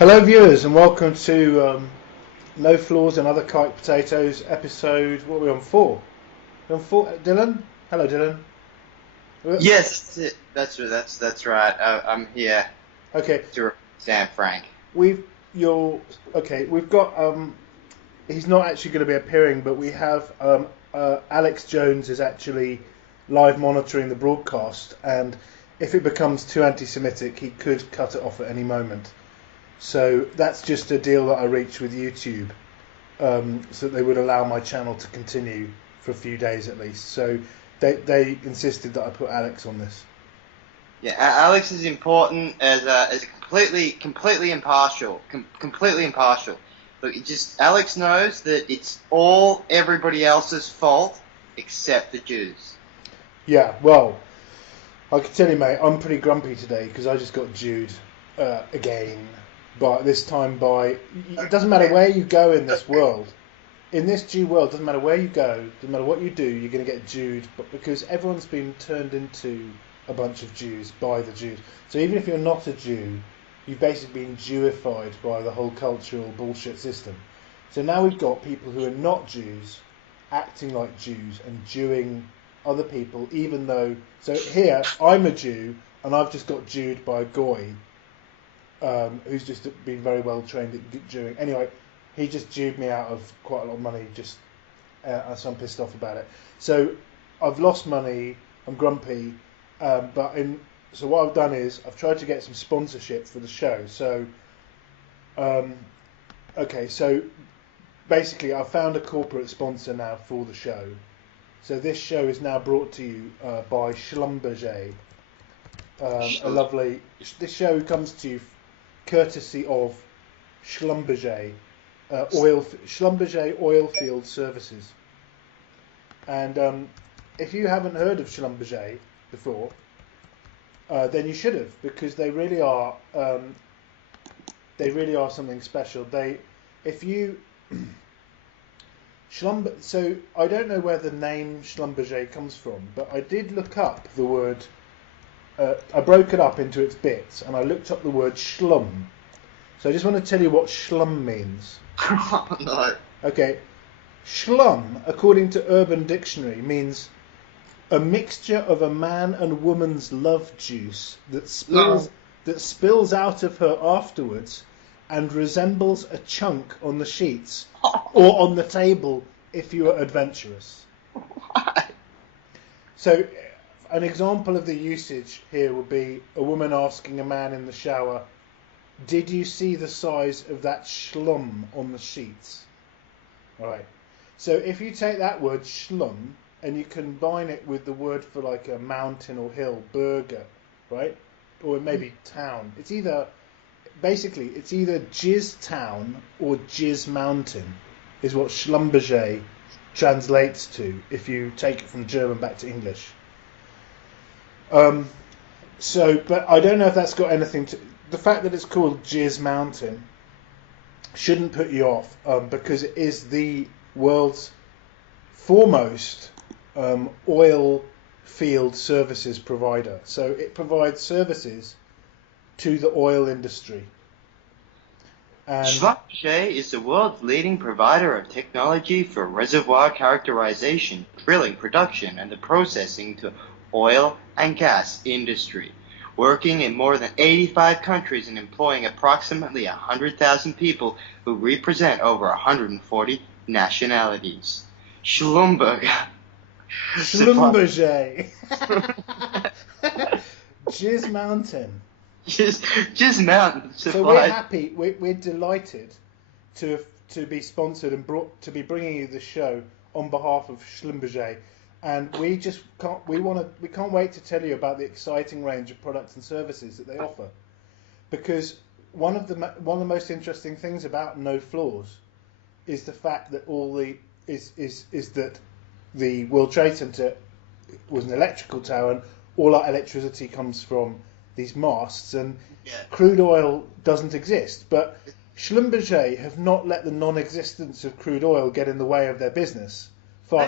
Hello, viewers, and welcome to No Flaws and Other Kite Potatoes episode. What are we on? Four. We're on four. Dylan. Hello, Dylan. Yes, that's right. I'm here Okay, to represent Frank. we've you're okay. We've got he's not actually going to be appearing, but we have Alex Jones is actually live monitoring the broadcast, and if it becomes too anti-Semitic, he could cut it off at any moment. So that's just a deal that I reached with YouTube. So that they would allow my channel to continue for a few days at least. So they insisted that I put Alex on this. Yeah, Alex is important as a completely impartial, completely impartial. Look, Alex knows that it's all everybody else's fault except the Jews. Yeah, well, I can tell you, mate, I'm pretty grumpy today because I just got Jude again. But this time by it doesn't matter where you go in this world. In this Jew world, doesn't matter where you go, doesn't matter what you do, you're going to get Jude. But because everyone's been turned into a bunch of Jews by the Jews, so even if you're not a Jew, you've basically been Jewified by the whole cultural bullshit system. So now we've got people who are not Jews acting like Jews and Jewing other people, even though. So here, I'm a Jew and I've just got Jewed by a Goy, who's just been very well trained at Jewing. Anyway, he just Jewed me out of quite a lot of money, so I'm pissed off about it. So I've lost money, I'm grumpy, so what I've done is I've tried to get some sponsorship for the show. So, okay, so basically I've found a corporate sponsor now for the show. So this show is now brought to you by Schlumberger. This show comes to you courtesy of Schlumberger, Schlumberger Oilfield Services. And if you haven't heard of Schlumberger before, then you should have, because they really are something special. So I don't know where the name Schlumberger comes from, but I did look up the word. I broke it up into its bits, and I looked up the word schlum. So I just want to tell you what schlum means. Oh, no. Okay, schlum, according to Urban Dictionary, means a mixture of a man and woman's love juice that spills out of her afterwards and resembles a chunk on the sheets or on the table if you are adventurous. So an example of the usage here would be a woman asking a man in the shower, "Did you see the size of that schlum on the sheets?" All right. So if you take that word schlum and you combine it with the word for like a mountain or hill, burger, right? Or maybe town. It's either Jizz Town or Jizz Mountain is what Schlumberger translates to if you take it from German back to English. But I don't know if that's got anything to. The fact that it's called Jizz Mountain shouldn't put you off, because it is the world's foremost oil field services provider. So it provides services to the oil industry. And Schlumberger is the world's leading provider of technology for reservoir characterization, drilling, production, and the processing to oil and gas industry, working in more than 85 countries and employing approximately 100,000 people who represent over 140 nationalities. Schlumberger. Schlumberger. Jizz Mountain. Just mountain. So we're happy. We're delighted to be sponsored and to be bringing you the show on behalf of Schlumberger, and we can't wait to tell you about the exciting range of products and services that they offer, because one of the most interesting things about No Flaws is the fact that that the World Trade Center was an electrical tower, and all our electricity comes from these masts, and crude oil doesn't exist. But Schlumberger have not let the non-existence of crude oil get in the way of their business. Far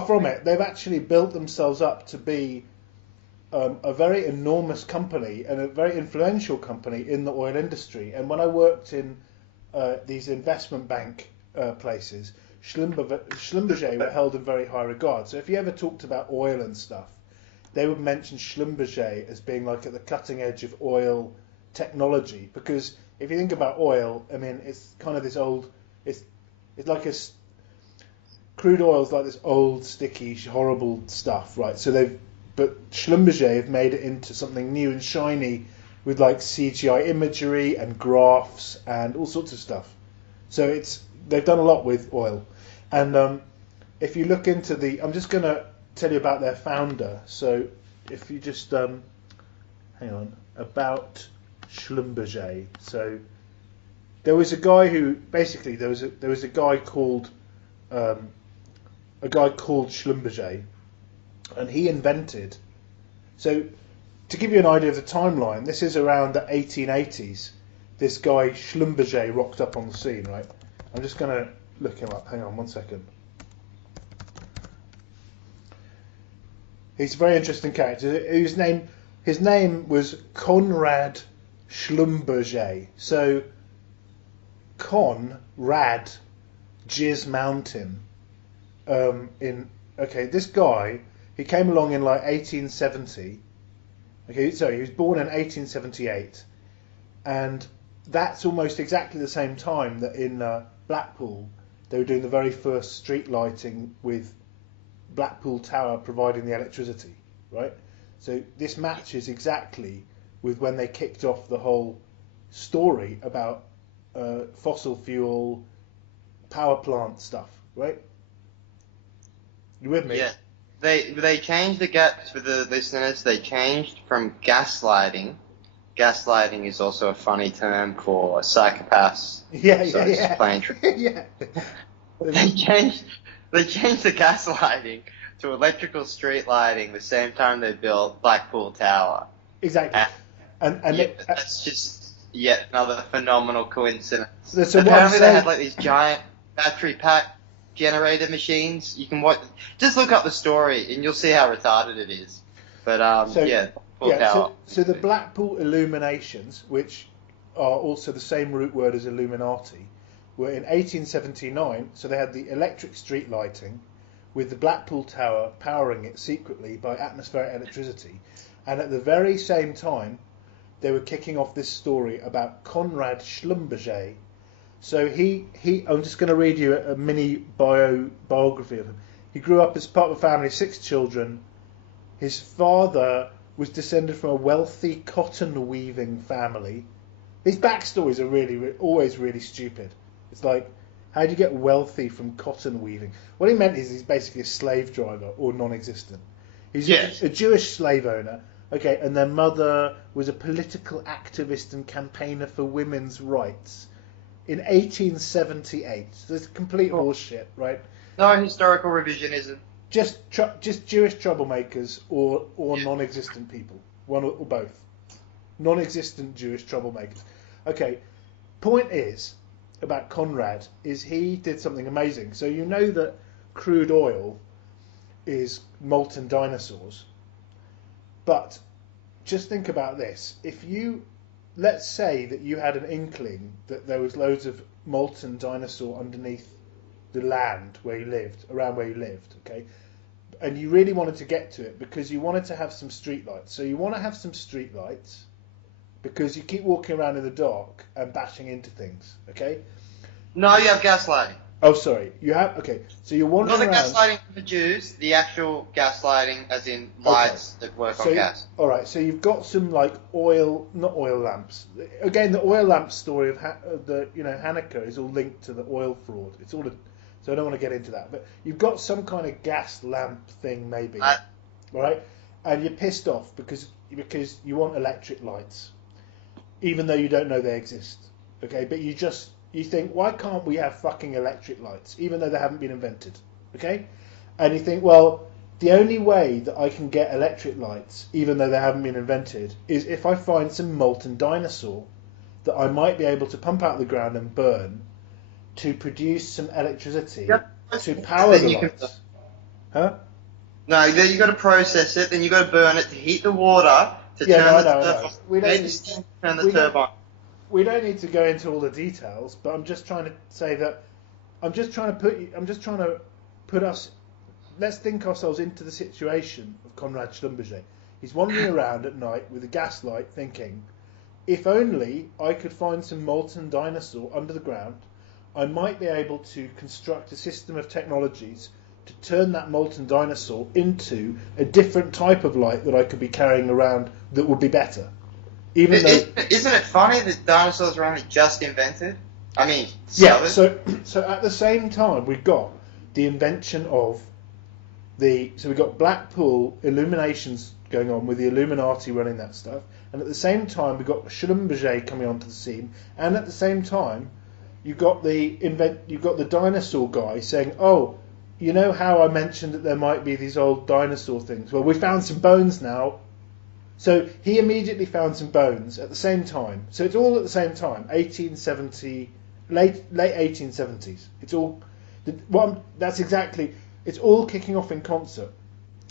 from it. They've actually built themselves up to be a very enormous company and a very influential company in the oil industry. And when I worked in these investment bank places, Schlumberger were held in very high regard. So if you ever talked about oil and stuff, they would mention Schlumberger as being like at the cutting edge of oil technology. Because if you think about oil, I mean, it's kind of this old, it's like crude oil is like this old, sticky, horrible stuff, right? But Schlumberger have made it into something new and shiny with like CGI imagery and graphs and all sorts of stuff. So they've done a lot with oil. And if you look into I'm just going to tell you about their founder. So if you just, hang on, about Schlumberger. So there was a guy who, basically, there was a guy called Schlumberger, and he invented. So to give you an idea of the timeline, this is around the 1880s. This guy Schlumberger rocked up on the scene, right? I'm just going to look him up. Hang on one second. He's a very interesting character. His name was Conrad Schlumberger. So Conrad Jizz Mountain. This guy, he came along in like 1870. Okay, so he was born in 1878, and that's almost exactly the same time that in Blackpool they were doing the very first street lighting with Blackpool Tower providing the electricity, right? So this matches exactly with when they kicked off the whole story about fossil fuel power plant stuff, right? You with me? Yeah. They changed the gaps for the listeners. They changed from gaslighting. Gaslighting is also a funny term for psychopaths. Yeah. Yeah. They changed the gaslighting to electrical street lighting the same time they built Blackpool Tower. Exactly. That's just yet another phenomenal coincidence. So apparently they had like these giant battery pack generator machines. You can just look up the story and you'll see how retarded it is. But so the Blackpool Illuminations, which are also the same root word as Illuminati, were in 1879. So they had the electric street lighting, with the Blackpool Tower powering it secretly by atmospheric electricity, and at the very same time, they were kicking off this story about Conrad Schlumberger. So I'm just going to read you a mini biography of him. He grew up as part of a family of 6 children. His father was descended from a wealthy cotton weaving family. These backstories are always really stupid. It's like, how do you get wealthy from cotton weaving? What he meant is he's basically a slave driver or non-existent. He's a Jewish slave owner. Okay, and their mother was a political activist and campaigner for women's rights in 1878. So it's complete horseshit, right? No historical revisionism. Just Jewish troublemakers or non-existent people, one or both. Non-existent Jewish troublemakers. Okay, point is about Conrad is he did something amazing. So you know that crude oil is molten dinosaurs, but just think about this. Let's say that you had an inkling that there was loads of molten dinosaur underneath the land around where you lived, okay? And you really wanted to get to it because you wanted to have some streetlights. So you want to have some streetlights because you keep walking around in the dark and bashing into things, okay? No, you have gaslighting. Oh, sorry. Okay. So you're wandering around. Not the gaslighting for the Jews, the actual gaslighting as in lights that work on gas. All right. So you've got some like not oil lamps. Again, the oil lamp story of Hanukkah is all linked to the oil fraud. So I don't want to get into that. But you've got some kind of gas lamp thing maybe, right? And you're pissed off because you want electric lights, even though you don't know they exist. Okay, but you think, why can't we have fucking electric lights, even though they haven't been invented? Okay? And you think, well, the only way that I can get electric lights, even though they haven't been invented, is if I find some molten dinosaur that I might be able to pump out of the ground and burn to produce some electricity to power the lights. Huh? No, then you got to process it, then you got to burn it to heat the water to Yeah, no, turn I the know, I know. turbine. We don't Create the need steam to turn the we don't turbine. we don't need to go into all the details, but I'm just trying to say that I'm just trying to put us. Let's think ourselves into the situation of Conrad Schlumberger. He's wandering around at night with a gaslight, thinking, if only I could find some molten dinosaur under the ground, I might be able to construct a system of technologies to turn that molten dinosaur into a different type of light that I could be carrying around that would be better. Even though, Isn't it funny that dinosaurs were only just invented? I mean, yeah, discovered. so at the same time we've got the invention of so we've got Blackpool illuminations going on with the Illuminati running that stuff, and at the same time we've got Schlumberger coming onto the scene, and at the same time you've got the dinosaur guy saying, oh, you know how I mentioned that there might be these old dinosaur things? Well, we found some bones now. So he immediately found some bones at the same time. So it's all at the same time, 1870, late 1870s. It's all that's exactly. It's all kicking off in concert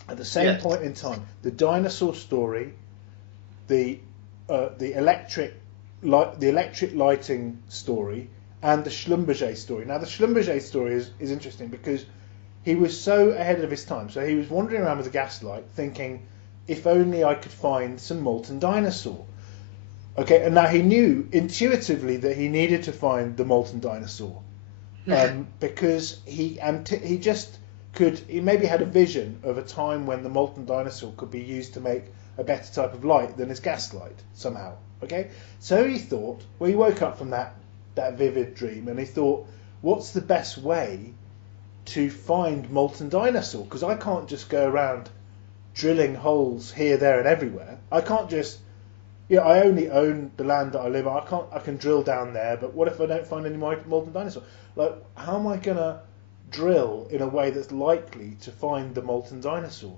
at the same point in time. The dinosaur story, the electric lighting story, and the Schlumberger story. Now the Schlumberger story is interesting because he was so ahead of his time. So he was wandering around with a gaslight, thinking, if only I could find some molten dinosaur. Okay, and now he knew intuitively that he needed to find the molten dinosaur because he maybe had a vision of a time when the molten dinosaur could be used to make a better type of light than his gaslight somehow. Okay, so he thought. Well, he woke up from that vivid dream, and he thought, what's the best way to find molten dinosaur? Because I can't just go around drilling holes here, there, and everywhere. I can't just. I only own the land that I live on. I can drill down there, but what if I don't find any molten dinosaur? Like, how am I gonna drill in a way that's likely to find the molten dinosaur?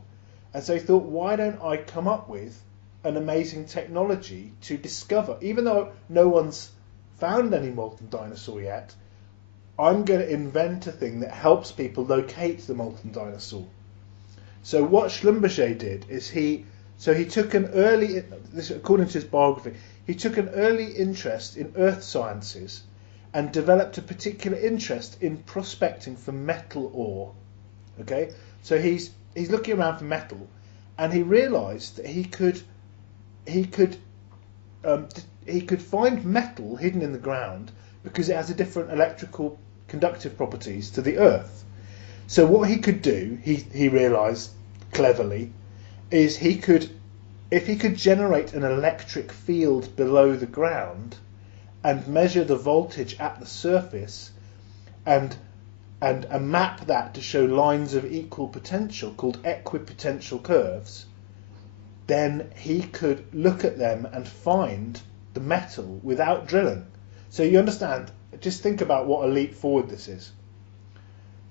And so he thought, why don't I come up with an amazing technology to discover, even though no one's found any molten dinosaur yet, I'm going to invent a thing that helps people locate the molten dinosaur. So what Schlumberger did is he took an early, this according to his biography, he took an early interest in earth sciences and developed a particular interest in prospecting for metal ore. Okay, so he's looking around for metal, and he realised that he could find metal hidden in the ground because it has a different electrical conductive properties to the earth. So what he could do, he realised cleverly, is if he could generate an electric field below the ground and measure the voltage at the surface and map that to show lines of equal potential called equipotential curves, then he could look at them and find the metal without drilling. So you understand, just think about what a leap forward this is.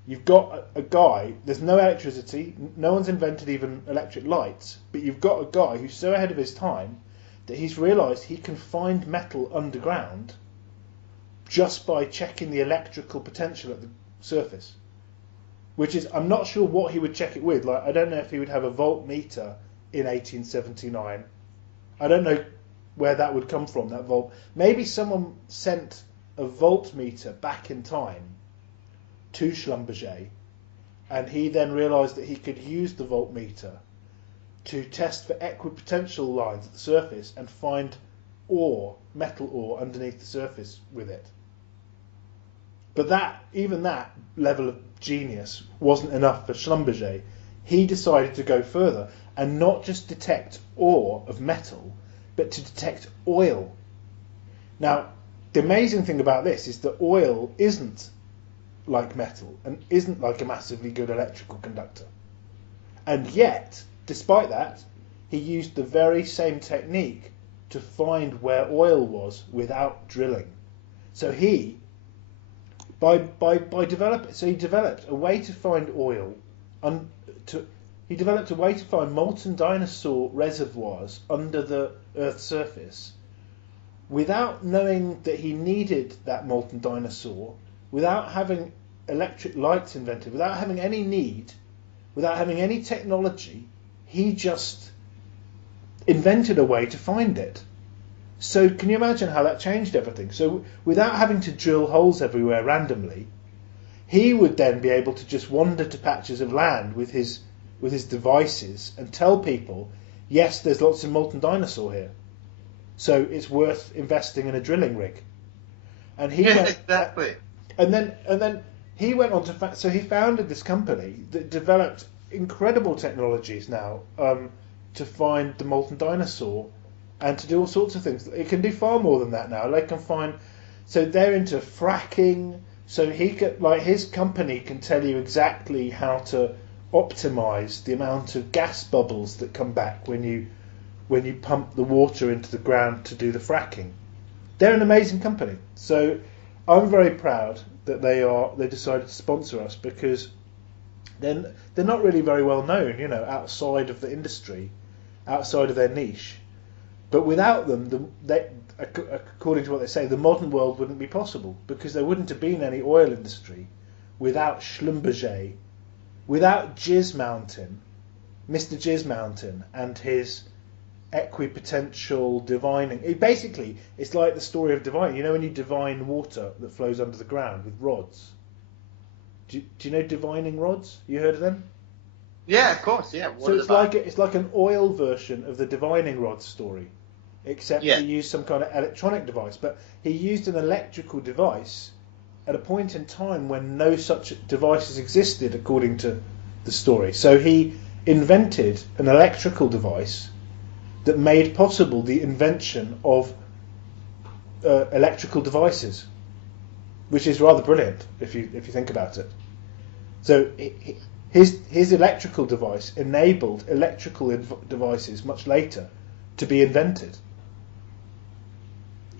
You've got a guy, there's no electricity, no one's invented even electric lights, but you've got a guy who's so ahead of his time that he's realised he can find metal underground just by checking the electrical potential at the surface. Which is, I'm not sure what he would check it with. Like, I don't know if he would have a voltmeter in 1879. I don't know where that would come from, that volt. Maybe someone sent a voltmeter back in time to Schlumberger, and he then realised that he could use the voltmeter to test for equipotential lines at the surface and find metal ore underneath the surface with it. But even that level of genius wasn't enough for Schlumberger. He decided to go further and not just detect ore of metal, but to detect oil. Now, the amazing thing about this is that oil isn't like metal and isn't like a massively good electrical conductor. And yet, despite that, he used the very same technique to find where oil was without drilling. So he developed a way to find oil. He developed a way to find molten dinosaur reservoirs under the Earth's surface without knowing that he needed that molten dinosaur, without having electric lights invented, without having any need, without having any technology. He just invented a way to find it. So can you imagine how that changed everything? So without having to drill holes everywhere randomly, he would then be able to just wander to patches of land with his devices and tell people, yes, there's lots of molten dinosaur here, so it's worth investing in a drilling rig. And he went, exactly. And then he went on to so he founded this company that developed incredible technologies now to find the molten dinosaur and to do all sorts of things. It can do far more than that now. They can find, so they're into fracking. So his company can tell you exactly how to optimize the amount of gas bubbles that come back when you pump the water into the ground to do the fracking. They're an amazing company. So I'm very proud that they decided to sponsor us, because they're not really very well known, outside of the industry, outside of their niche. But without them, according to what they say, the modern world wouldn't be possible, because there wouldn't have been any oil industry without Schlumberger, without Jizz Mountain, Mr. Jizz Mountain, and his equipotential divining. It's like the story of divining. You know when you divine water that flows under the ground with rods? Do you know divining rods? You heard of them? Yeah, of course. Yeah. So it's like an oil version of the divining rod story, except he used some kind of electronic device. But he used an electrical device at a point in time when no such devices existed, according to the story. So he invented an electrical device that made possible the invention of electrical devices, which is rather brilliant if you think about it. So his electrical device enabled electrical devices much later to be invented,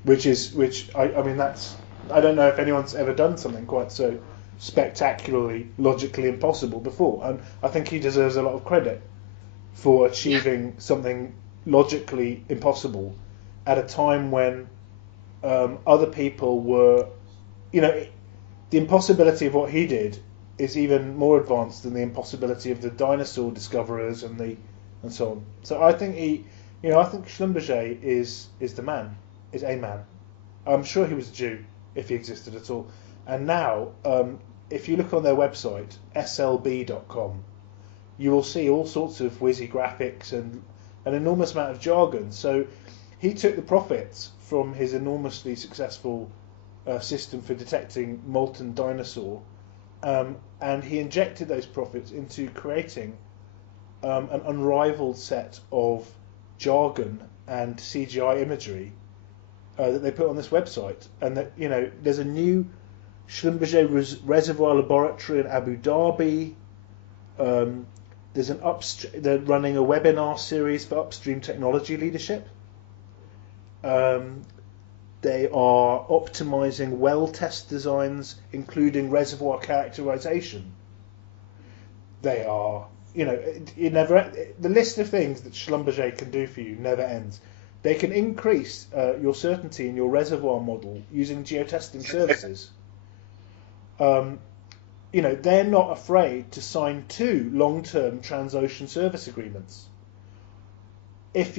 I mean that's, I don't know if anyone's ever done something quite so spectacularly logically impossible before, and I think he deserves a lot of credit for achieving something logically impossible at a time when other people were, the impossibility of what he did is even more advanced than the impossibility of the dinosaur discoverers and so on. So I think I think Schlumberger is the man, is a man. I'm sure he was a Jew if he existed at all. And now, if you look on their website, slb.com, you will see all sorts of whizzy graphics and an enormous amount of jargon. So he took the profits from his enormously successful system for detecting molten dinosaur, and he injected those profits into creating an unrivaled set of jargon and CGI imagery that they put on this website. And that there's a new Schlumberger Reservoir Laboratory in Abu Dhabi. There's they're running a webinar series for upstream technology leadership. They are optimizing well test designs, including reservoir characterization. They are, the list of things that Schlumberger can do for you never ends. They can increase your certainty in your reservoir model using geotesting services. They're not afraid to sign 2 long-term Transocean service agreements. If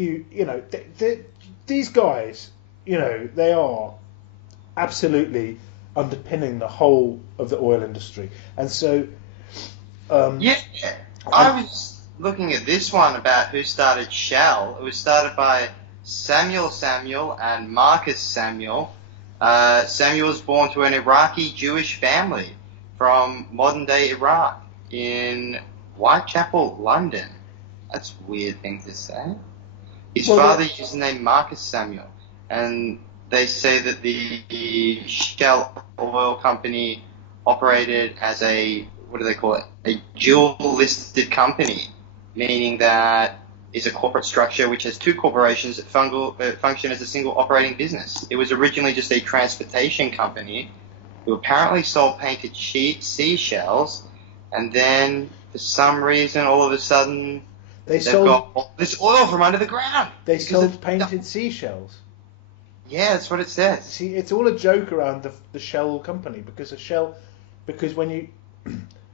these guys, they are absolutely underpinning the whole of the oil industry. And so, I was looking at this one about who started Shell. It was started by Samuel and Marcus Samuel. Samuel was born to an Iraqi Jewish family from modern-day Iraq in Whitechapel, London. That's a weird thing to say. His father used the name Marcus Samuel, and they say that the Shell Oil Company operated as a dual-listed company, meaning that is a corporate structure which has 2 corporations that function as a single operating business. It was originally just a transportation company who apparently sold painted seashells, and then for some reason, all of a sudden, they've got all this oil from under the ground. They sold painted seashells. Yeah, that's what it says. See, it's all a joke around the Shell company, because when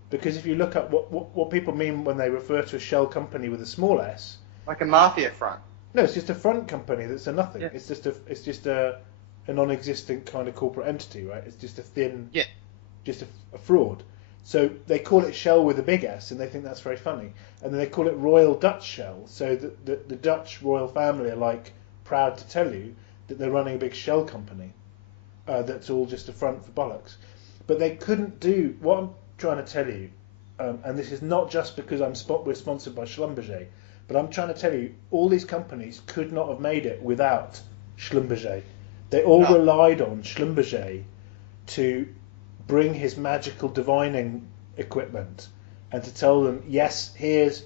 Because if you look at what people mean when they refer to a shell company with a small s, Like a mafia front. no, it's just a front company that's a nothing. Yeah. It's just a non-existent kind of corporate entity, right? It's just a thin, Yeah. just a fraud. So they call it Shell with a big S, and they think that's very funny. And then they call it Royal Dutch Shell. So the Dutch royal family are like proud to tell you that they're running a big shell company. That's all just a front for bollocks. But they couldn't do what I'm trying to tell you, and this is not just because we're sponsored by Schlumberger, but I'm trying to tell you all these companies could not have made it without Schlumberger. They all relied on Schlumberger to bring his magical divining equipment and to tell them, yes, here's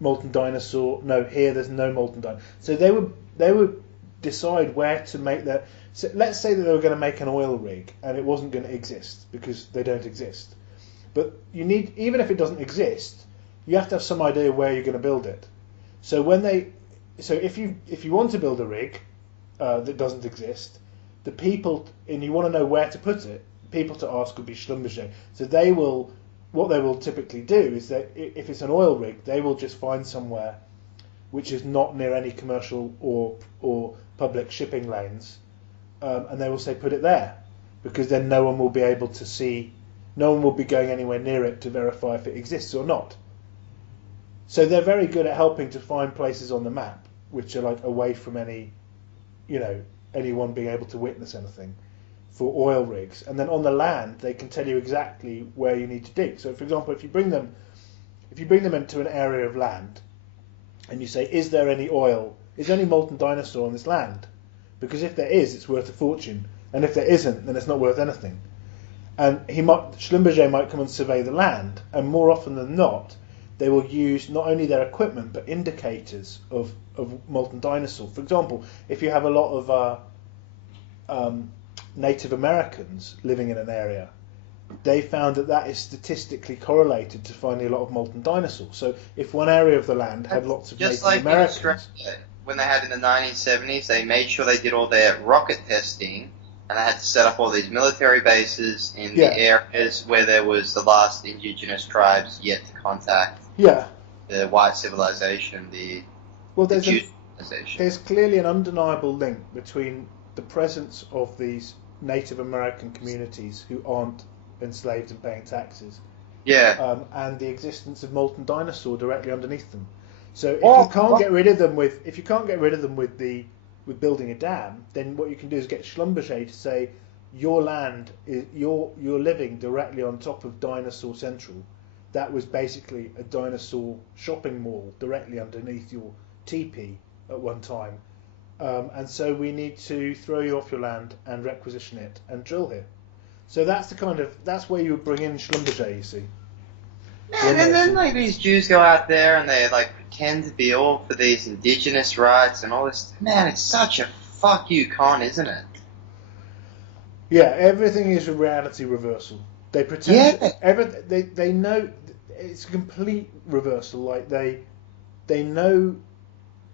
molten dinosaur. No, here there's no molten dinosaur. So they would decide where to make their. So let's say that they were going to make an oil rig and it wasn't going to exist because they don't exist. But you need, even if it doesn't exist, you have to have some idea where you're going to build it. So if you want to build a rig that doesn't exist, the people and you want to know where to put it, people to ask would be Schlumberger. So what they will typically do is that if it's an oil rig, they will just find somewhere which is not near any commercial or public shipping lanes, and they will say put it there, because then no one will be able to see, no one will be going anywhere near it to verify if it exists or not. So they're very good at helping to find places on the map which are like away from anyone being able to witness anything for oil rigs. And then on the land, they can tell you exactly where you need to dig. So, for example, if you bring them into an area of land, and you say, "Is there any oil? Is there any molten dinosaur on this land?" Because if there is, it's worth a fortune, and if there isn't, then it's not worth anything. And Schlumberger might come and survey the land, and more often than not, they will use not only their equipment but indicators of molten dinosaur. For example, if you have a lot of Native Americans living in an area, they found that is statistically correlated to finding a lot of molten dinosaurs. So if one area of the land had lots of just Native like Americans, in Australia, when they had in the 1970s, they made sure they did all their rocket testing, and they had to set up all these military bases in the areas where there was the last indigenous tribes yet to contact the white civilization, the Jewish civilization. There's clearly an undeniable link between the presence of these Native American communities who aren't enslaved and paying taxes, and the existence of molten dinosaur directly underneath them. So if you can't get rid of them with building a dam, then what you can do is get Schlumberger to say your land you're living directly on top of Dinosaur Central. That was basically a dinosaur shopping mall directly underneath your teepee at one time. And so we need to throw you off your land and requisition it and drill here. So that's where you would bring in Schlumberger, you see. Man, and then like these Jews go out there and they like pretend to be all for these indigenous rights and all this. Man, it's such a fuck you con, isn't it? Yeah, everything is a reality reversal. They pretend they know it's a complete reversal. Like they know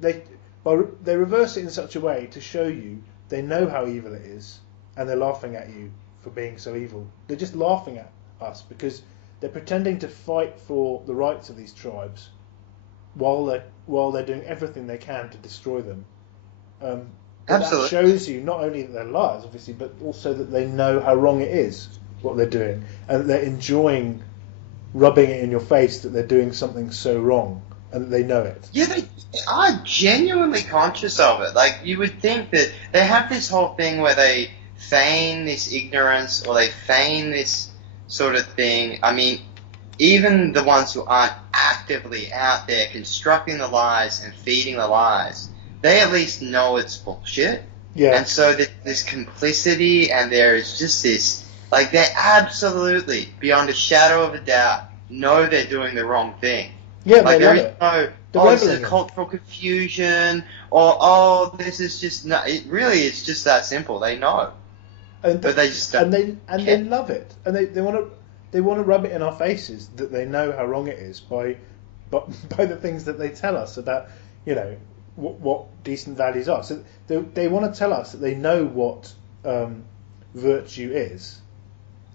they reverse it in such a way to show you they know how evil it is, and they're laughing at you for being so evil. They're just laughing at us because they're pretending to fight for the rights of these tribes while they're doing everything they can to destroy them. Absolutely. That shows you not only that they're liars, obviously, but also that they know how wrong it is what they're doing, and that they're enjoying rubbing it in your face that they're doing something so wrong, and that they know it. Yeah, they are genuinely conscious of it. Like, you would think that they have this whole thing where they feign this ignorance or they feign this sort of thing. I mean, even the ones who aren't actively out there constructing the lies and feeding the lies, they at least know it's bullshit. Yeah. And so there's complicity, and there is just this, like, they're absolutely, beyond a shadow of a doubt, know they're doing the wrong thing. Yeah, like, there is no, this is cultural confusion, or, this is just, no, it really is just that simple. They know. But they just don't. And they love it. And they want to rub it in our faces that they know how wrong it is by the things that they tell us about, what decent values are. So they want to tell us that they know what virtue is,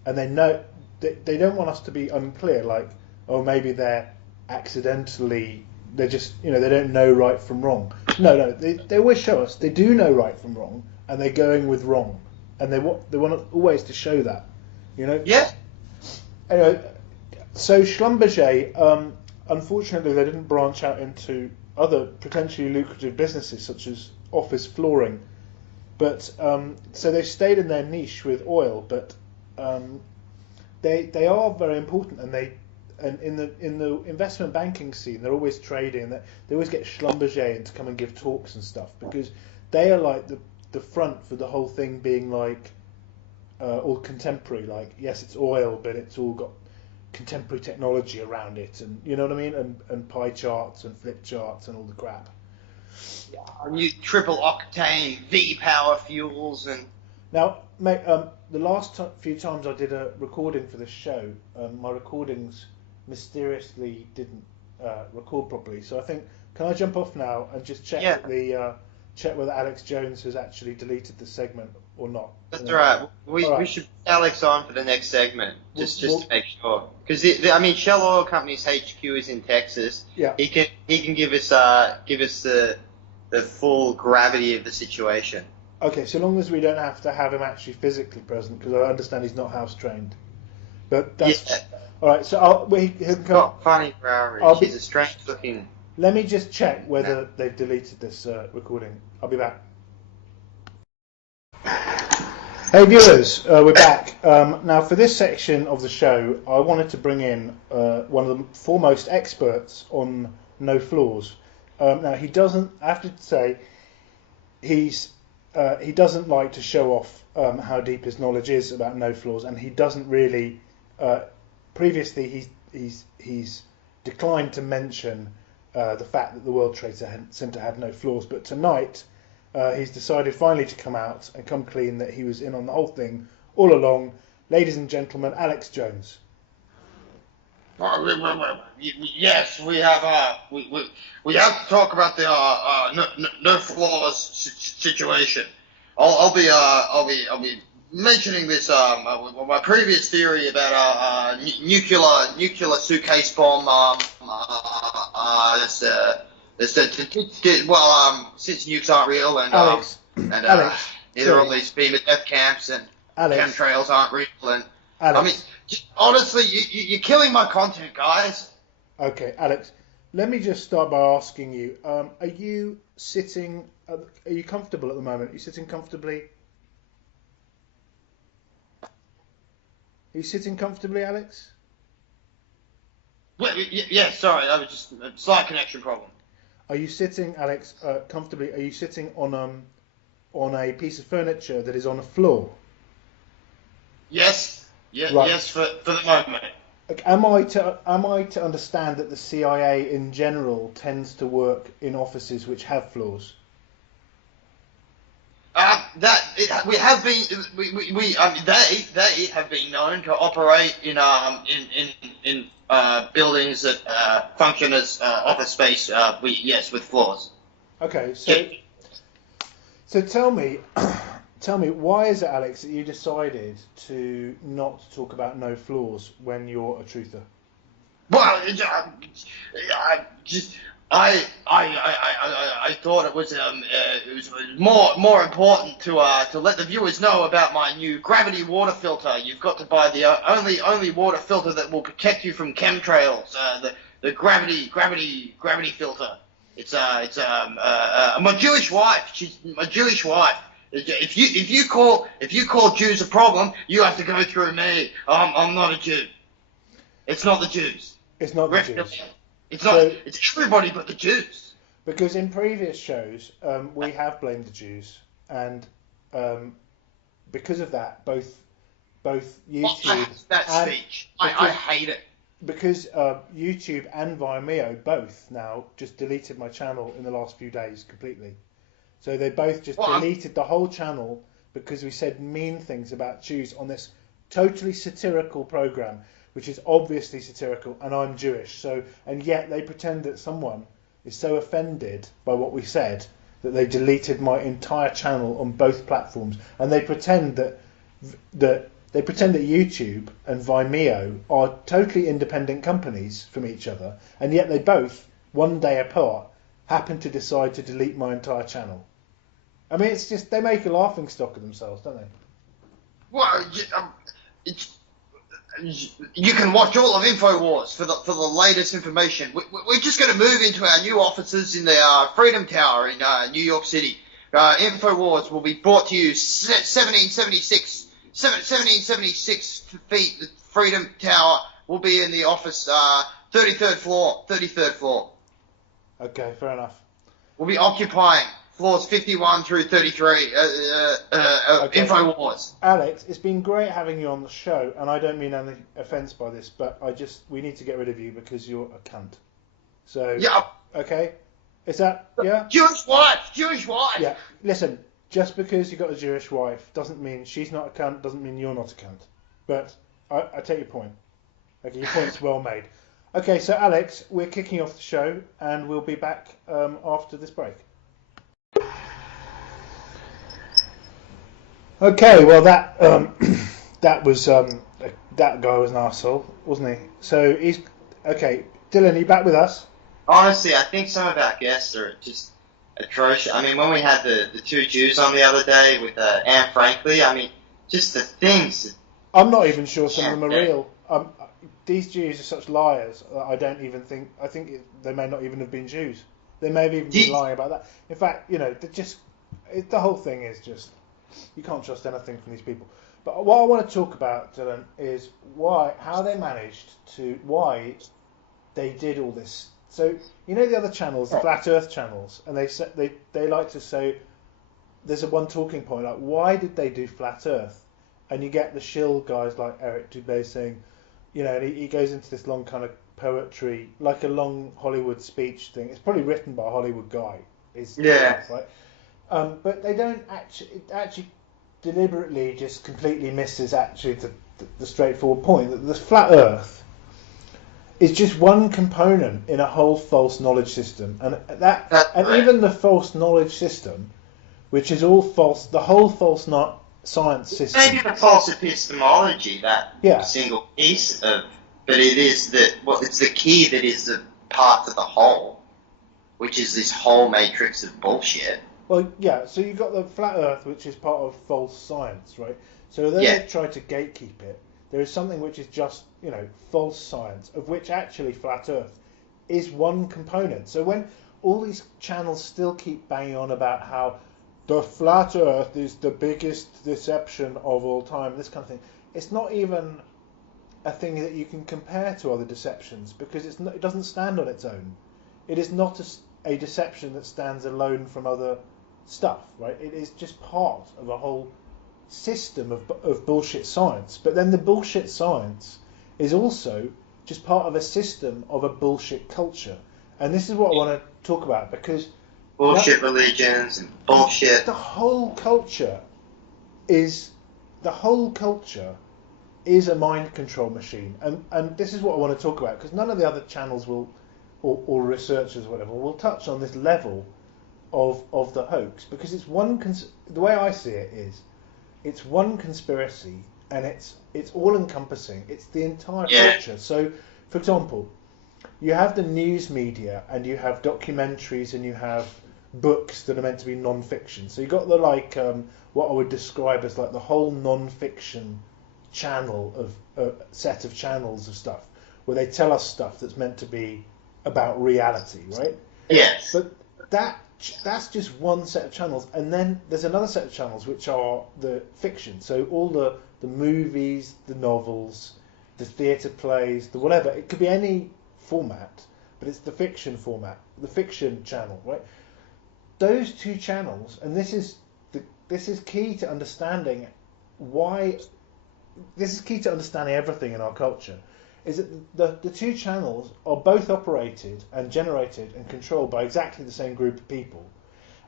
and they know they don't want us to be unclear, like, oh, maybe they're accidentally, they're just, they don't know right from wrong. No, they always show us they do know right from wrong, and they're going with wrong, and they want always to show that, Yeah. Anyway, so Schlumberger, unfortunately, they didn't branch out into other potentially lucrative businesses such as office flooring, but so they stayed in their niche with oil, but they are very important, and in the investment banking scene, they're always trading. They always get Schlumberger in to come and give talks and stuff, because they are like the front for the whole thing being like all contemporary. Like, yes, it's oil, but it's all got contemporary technology around it, and you know what I mean, and pie charts and flip charts and all the crap. New triple octane V power fuels and. Now, mate, the last few times I did a recording for this show, my recordings mysteriously didn't record properly. So I think, can I jump off now and just check check whether Alex Jones has actually deleted the segment or not? That's all right. We should put Alex on for the next segment just to make sure, because Shell Oil Company's HQ is in Texas. Yeah. He can give us the full gravity of the situation. Okay, so long as we don't have to have him actually physically present, because I understand he's not house trained. But that's all right. So he'll come. Funny Rowry. He's a strange looking. Let me just check whether they've deleted this recording. I'll be back. Hey viewers, we're back. Now for this section of the show, I wanted to bring in one of the foremost experts on no flaws. Now he doesn't. I have to say, he doesn't like to show off how deep his knowledge is about no flaws, and he doesn't really. Previously, he's declined to mention the fact that the World Trade Center had no flaws, but tonight he's decided finally to come out and come clean that he was in on the whole thing all along. Ladies and gentlemen, Alex Jones. Yes, we have. We have to talk about the no flaws situation. I'll be mentioning this. My previous theory about nuclear suitcase bomb. Since nukes aren't real and Alex, either all these beam at death camps and chemtrails aren't real and. Alex. Honestly, you're killing my content, guys. Okay, Alex, let me just start by asking you, are you sitting, are you comfortable at the moment? Are you sitting comfortably? Are you sitting comfortably, Alex? Well, yeah, sorry, I was just a slight connection problem. Are you sitting, Alex, comfortably? Are you sitting on a piece of furniture that is on a floor? Yes. Yeah, right. Yes, for the moment. Am I to understand that the CIA in general tends to work in offices which have floors? They have been known to operate in buildings that function as office space. With floors. Okay, so tell me. Tell me, why is it, Alex, that you decided to not talk about no flaws when you're a truther? Well, I thought it was more important to let the viewers know about my new gravity water filter. You've got to buy the only water filter that will protect you from chemtrails. The gravity filter. It's my Jewish wife. She's my Jewish wife. If you call Jews a problem, you have to go through me. I'm not a Jew. It's not the Jews. It's not the Jews. It's not. It's everybody but the Jews. Because in previous shows, we have blamed the Jews, and because of that, both YouTube speech. I hate it. Because YouTube and Vimeo both now just deleted my channel in the last few days completely. So they both just deleted the whole channel because we said mean things about Jews on this totally satirical program, which is obviously satirical, and I'm Jewish. And yet they pretend that someone is so offended by what we said that they deleted my entire channel on both platforms, and they pretend that They pretend that YouTube and Vimeo are totally independent companies from each other, and yet they both, one day apart, happen to decide to delete my entire channel. I mean, it's just, they make a laughing stock of themselves, don't they? Well, you can watch all of InfoWars for the latest information. We're just going to move into our new offices in the Freedom Tower in New York City. InfoWars will be brought to you 1776 feet. The Freedom Tower will be in the office 33rd floor. Okay, fair enough. We'll be occupying floors 51 through 33. Okay. InfoWars. Alex, it's been great having you on the show, and I don't mean any offence by this, but we need to get rid of you because you're a cunt. So, Yeah. okay? Is that, yeah? Jewish wife. Yeah, listen, just because you got a Jewish wife doesn't mean she's not a cunt, doesn't mean you're not a cunt. But I take your point. Okay, your point's well made. Okay, so Alex, we're kicking off the show, and we'll be back after this break. Okay, well that that was that guy was an arsehole, wasn't he? So he's okay. Dylan, are you back with us? Honestly, I think some of our guests are just atrocious. I mean, when we had the two Jews on the other day with Anne Franklin, I mean, just the things. I'm not even sure some of them are real. These Jews are such liars that I don't even think. I think they may not even have been Jews. They may have even been lying about that. In fact, you know, the whole thing is just, you can't trust anything from these people. But what I want to talk about, Dylan, is how they managed why they did all this. So you know the other channels, the Flat Earth channels, and they like to say there's one talking point like, why did they do Flat Earth? And you get the shill guys like Eric Dubé saying, you know, and he goes into this long kind of poetry, like a long Hollywood speech thing. It's probably written by a Hollywood guy. Right? But they don't actually deliberately just completely misses actually the straightforward point that the flat Earth is just one component in a whole false knowledge system, and even the false knowledge system, which is all false, the whole false science system. Maybe the false epistemology, that single piece of, but it is it's the key that is the part to the whole, which is this whole matrix of bullshit. Well, yeah, so you've got the flat Earth, which is part of false science, right? So they try to gatekeep it. There is something which is just, you know, false science, of which actually flat Earth is one component. So when all these channels still keep banging on about how the flat Earth is the biggest deception of all time, this kind of thing, it's not even a thing that you can compare to other deceptions, because it doesn't stand on its own. It is not a deception that stands alone from other stuff, right? It is just part of a whole system of bullshit science. But then the bullshit science is also just part of a system of a bullshit culture. And this is what I want to talk about, because bullshit religions and bullshit. The whole culture is a mind control machine, and this is what I want to talk about, because none of the other channels will, or researchers or whatever, will touch on this level of the hoax, because it's the way I see it is, it's one conspiracy, and it's all encompassing. It's the entire culture. So, for example, you have the news media, and you have documentaries, and you have books that are meant to be non-fiction. So you got the what I would describe as like the whole non-fiction channel of set of channels of stuff where they tell us stuff that's meant to be about reality, right? Yes. But that's just one set of channels, and then there's another set of channels which are the fiction. So all the movies, the novels, the theatre plays, the whatever. It could be any format, but it's the fiction format, the fiction channel, right? Those two channels, and this is key to understanding why. This is key to understanding everything in our culture. Is that the two channels are both operated and generated and controlled by exactly the same group of people,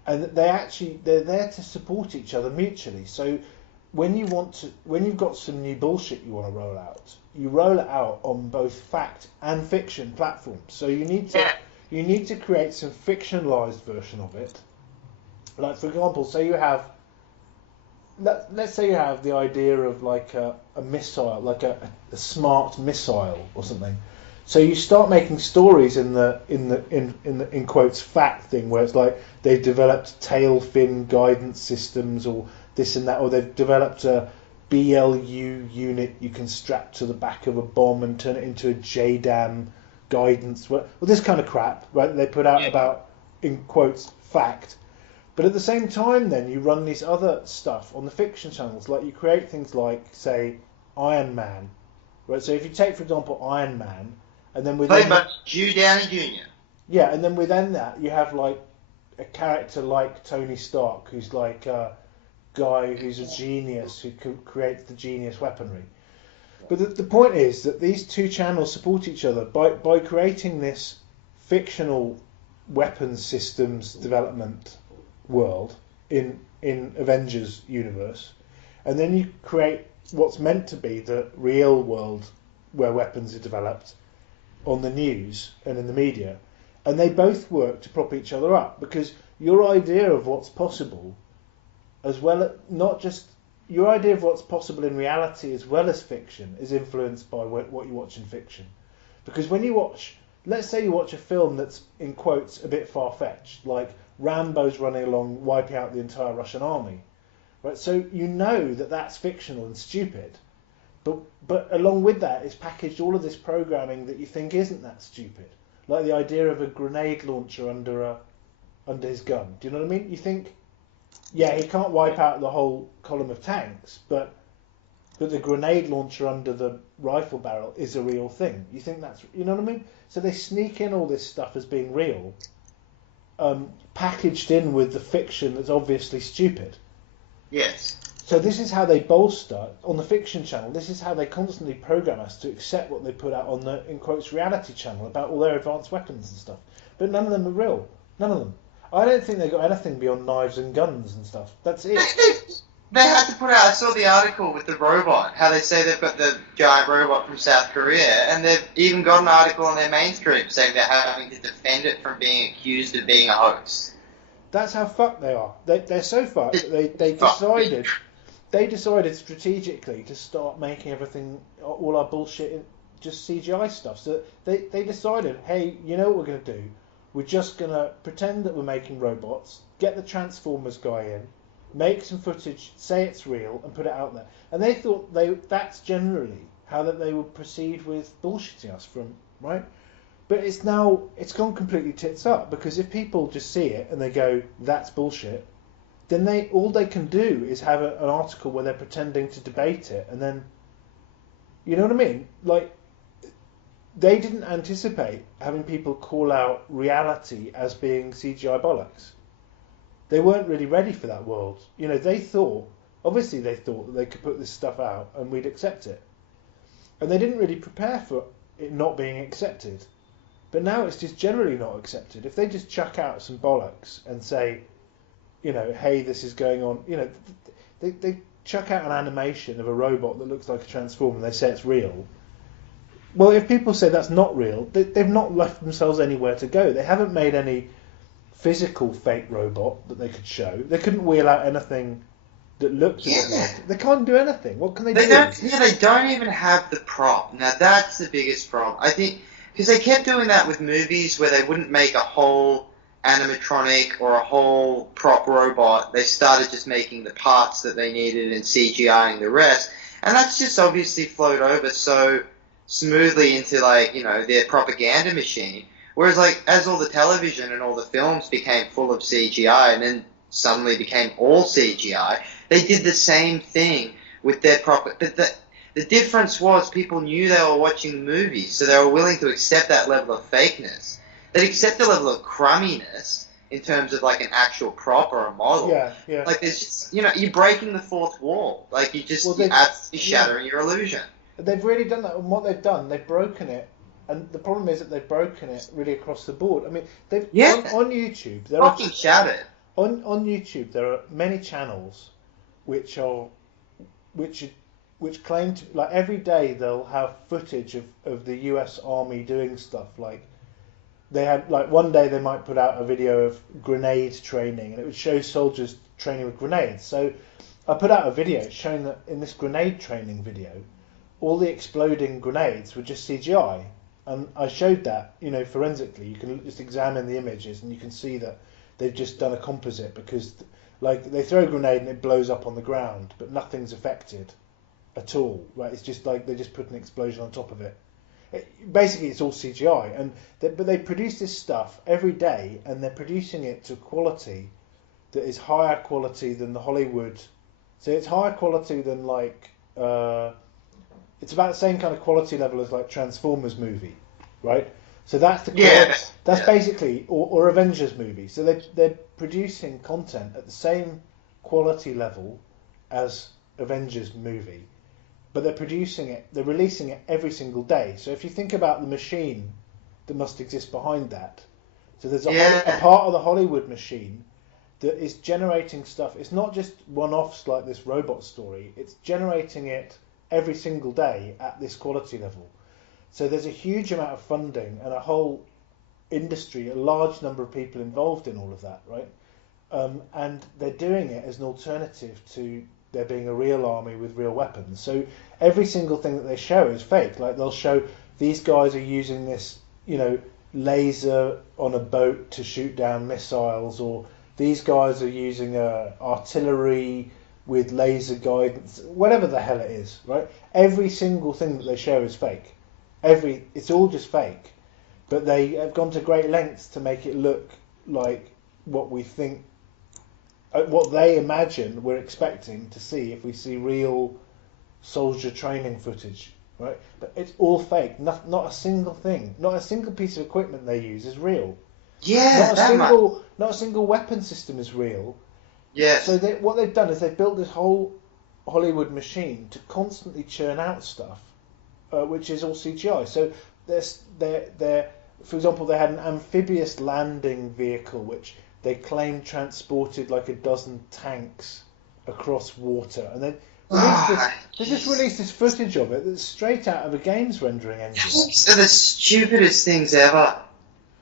and that they're there to support each other mutually. So when you've got some new bullshit you want to roll out, you roll it out on both fact and fiction platforms. So you need to create some fictionalized version of it. Like, for example, say you have let's say you have the idea of like a missile, like a smart missile or something. So you start making stories in quotes fact thing where it's like they've developed tail fin guidance systems or this and that, or they've developed a BLU unit you can strap to the back of a bomb and turn it into a JDAM guidance. Well, this kind of crap, right? They put out about in quotes fact. But at the same time, then you run these other stuff on the fiction channels, like you create things like, say, Iron Man, right? So if you take, for example, Iron Man, and then Played by Drew Downey Jr. Yeah, and then within that you have like a character like Tony Stark, who's like a guy who's a genius who creates the genius weaponry. But the point is that these two channels support each other by creating this fictional weapons systems development world in Avengers universe, and then you create what's meant to be the real world where weapons are developed on the news and in the media, and they both work to prop each other up, because your idea of what's possible, as well as not just your idea of what's possible in reality as well as fiction, is influenced by what you watch in fiction. Because when you watch, let's say you watch a film that's in quotes a bit far-fetched, like Rambo's running along wiping out the entire Russian army, right? So you know that that's fictional and stupid, but along with that is packaged all of this programming that you think isn't that stupid, like the idea of a grenade launcher under his gun. Do you know what I mean? You think, yeah, he can't wipe out the whole column of tanks, but the grenade launcher under the rifle barrel is a real thing. You think that's, you know what I mean? So they sneak in all this stuff as being real, packaged in with the fiction that's obviously stupid. Yes. So this is how they bolster, on the fiction channel, this is how they constantly program us to accept what they put out on the, in quotes, reality channel about all their advanced weapons and stuff. But none of them are real. None of them. I don't think they got anything beyond knives and guns and stuff. That's it. They had to put out, I saw the article with the robot, how they say they've got the giant robot from South Korea, and they've even got an article on their mainstream saying they're having to defend it from being accused of being a hoax. That's how fucked they are. They're so fucked that they decided strategically to start making everything, all our bullshit, just CGI stuff. So they decided, hey, you know what we're going to do? We're just going to pretend that we're making robots, get the Transformers guy in, make some footage, say it's real, and put it out there. And they thought that's generally how that they would proceed with bullshitting us from, right? But it's gone completely tits up, because if people just see it and they go, that's bullshit, then all they can do is have an article where they're pretending to debate it, and then, you know what I mean? Like, they didn't anticipate having people call out reality as being CGI bollocks. They weren't really ready for that world. You know, they thought that they could put this stuff out and we'd accept it. And they didn't really prepare for it not being accepted. But now it's just generally not accepted. If they just chuck out some bollocks and say, you know, hey, this is going on, you know, they chuck out an animation of a robot that looks like a Transformer and they say it's real. Well, if people say that's not real, they've not left themselves anywhere to go. They haven't made any physical fake robot that they could show. They couldn't wheel out anything that looked a bit like it. They can't do anything. What can they do? They don't even have the prop. Now, that's the biggest problem. I think, because they kept doing that with movies where they wouldn't make a whole animatronic or a whole prop robot. They started just making the parts that they needed and CGIing the rest. And that's just obviously flowed over so smoothly into, like, you know, their propaganda machine. Whereas, like, as all the television and all the films became full of CGI and then suddenly became all CGI, they did the same thing with their but the difference was people knew they were watching movies, so they were willing to accept that level of fakeness. They'd accept the level of crumminess in terms of, like, an actual prop or a model. Yeah. Like, there's just, you know, you're breaking the fourth wall. Like, you're shattering your illusion. They've really done that, and what they've done, they've broken it. And the problem is that they've broken it really across the board. I mean, on YouTube, there are fucking shattered. On YouTube, there are many channels which claim to, like, every day they'll have footage of the US Army doing stuff. Like, they had, like, one day they might put out a video of grenade training, and it would show soldiers training with grenades. So I put out a video showing that in this grenade training video, all the exploding grenades were just CGI, and I showed that, forensically. You can just examine the images and you can see that they've just done a composite, because like they throw a grenade and it blows up on the ground, but nothing's affected at all, right? It's just like they just put an explosion on top of it. Basically, it's all CGI, but they produce this stuff every day, and they're producing it to quality that is higher quality than the Hollywood. So it's higher quality than it's about the same kind of quality level as like Transformers movie, right? So that's the basically or Avengers movie. So they're producing content at the same quality level as Avengers movie, but they're releasing it every single day. So if you think about the machine that must exist behind that, so there's a part of the Hollywood machine that is generating stuff. It's not just one-offs like this robot story. It's generating it every single day at this quality level. So there's a huge amount of funding and a whole industry, a large number of people involved in all of that, right? And they're doing it as an alternative to there being a real army with real weapons. So every single thing that they show is fake. Like they'll show these guys are using this, laser on a boat to shoot down missiles, or these guys are using artillery with laser guidance, whatever the hell it is, right? Every single thing that they show is fake. It's all just fake. But they have gone to great lengths to make it look like what we think, what they imagine we're expecting to see if we see real soldier training footage, right? But it's all fake. Not a single thing, not a single piece of equipment they use is real. Yeah, not a single weapon system is real. Yes. So what they've done is they've built this whole Hollywood machine to constantly churn out stuff, which is all CGI. So for example, they had an amphibious landing vehicle which they claimed transported like a dozen tanks across water, and they just released this footage of it that's straight out of a games rendering engine. They're the stupidest things ever.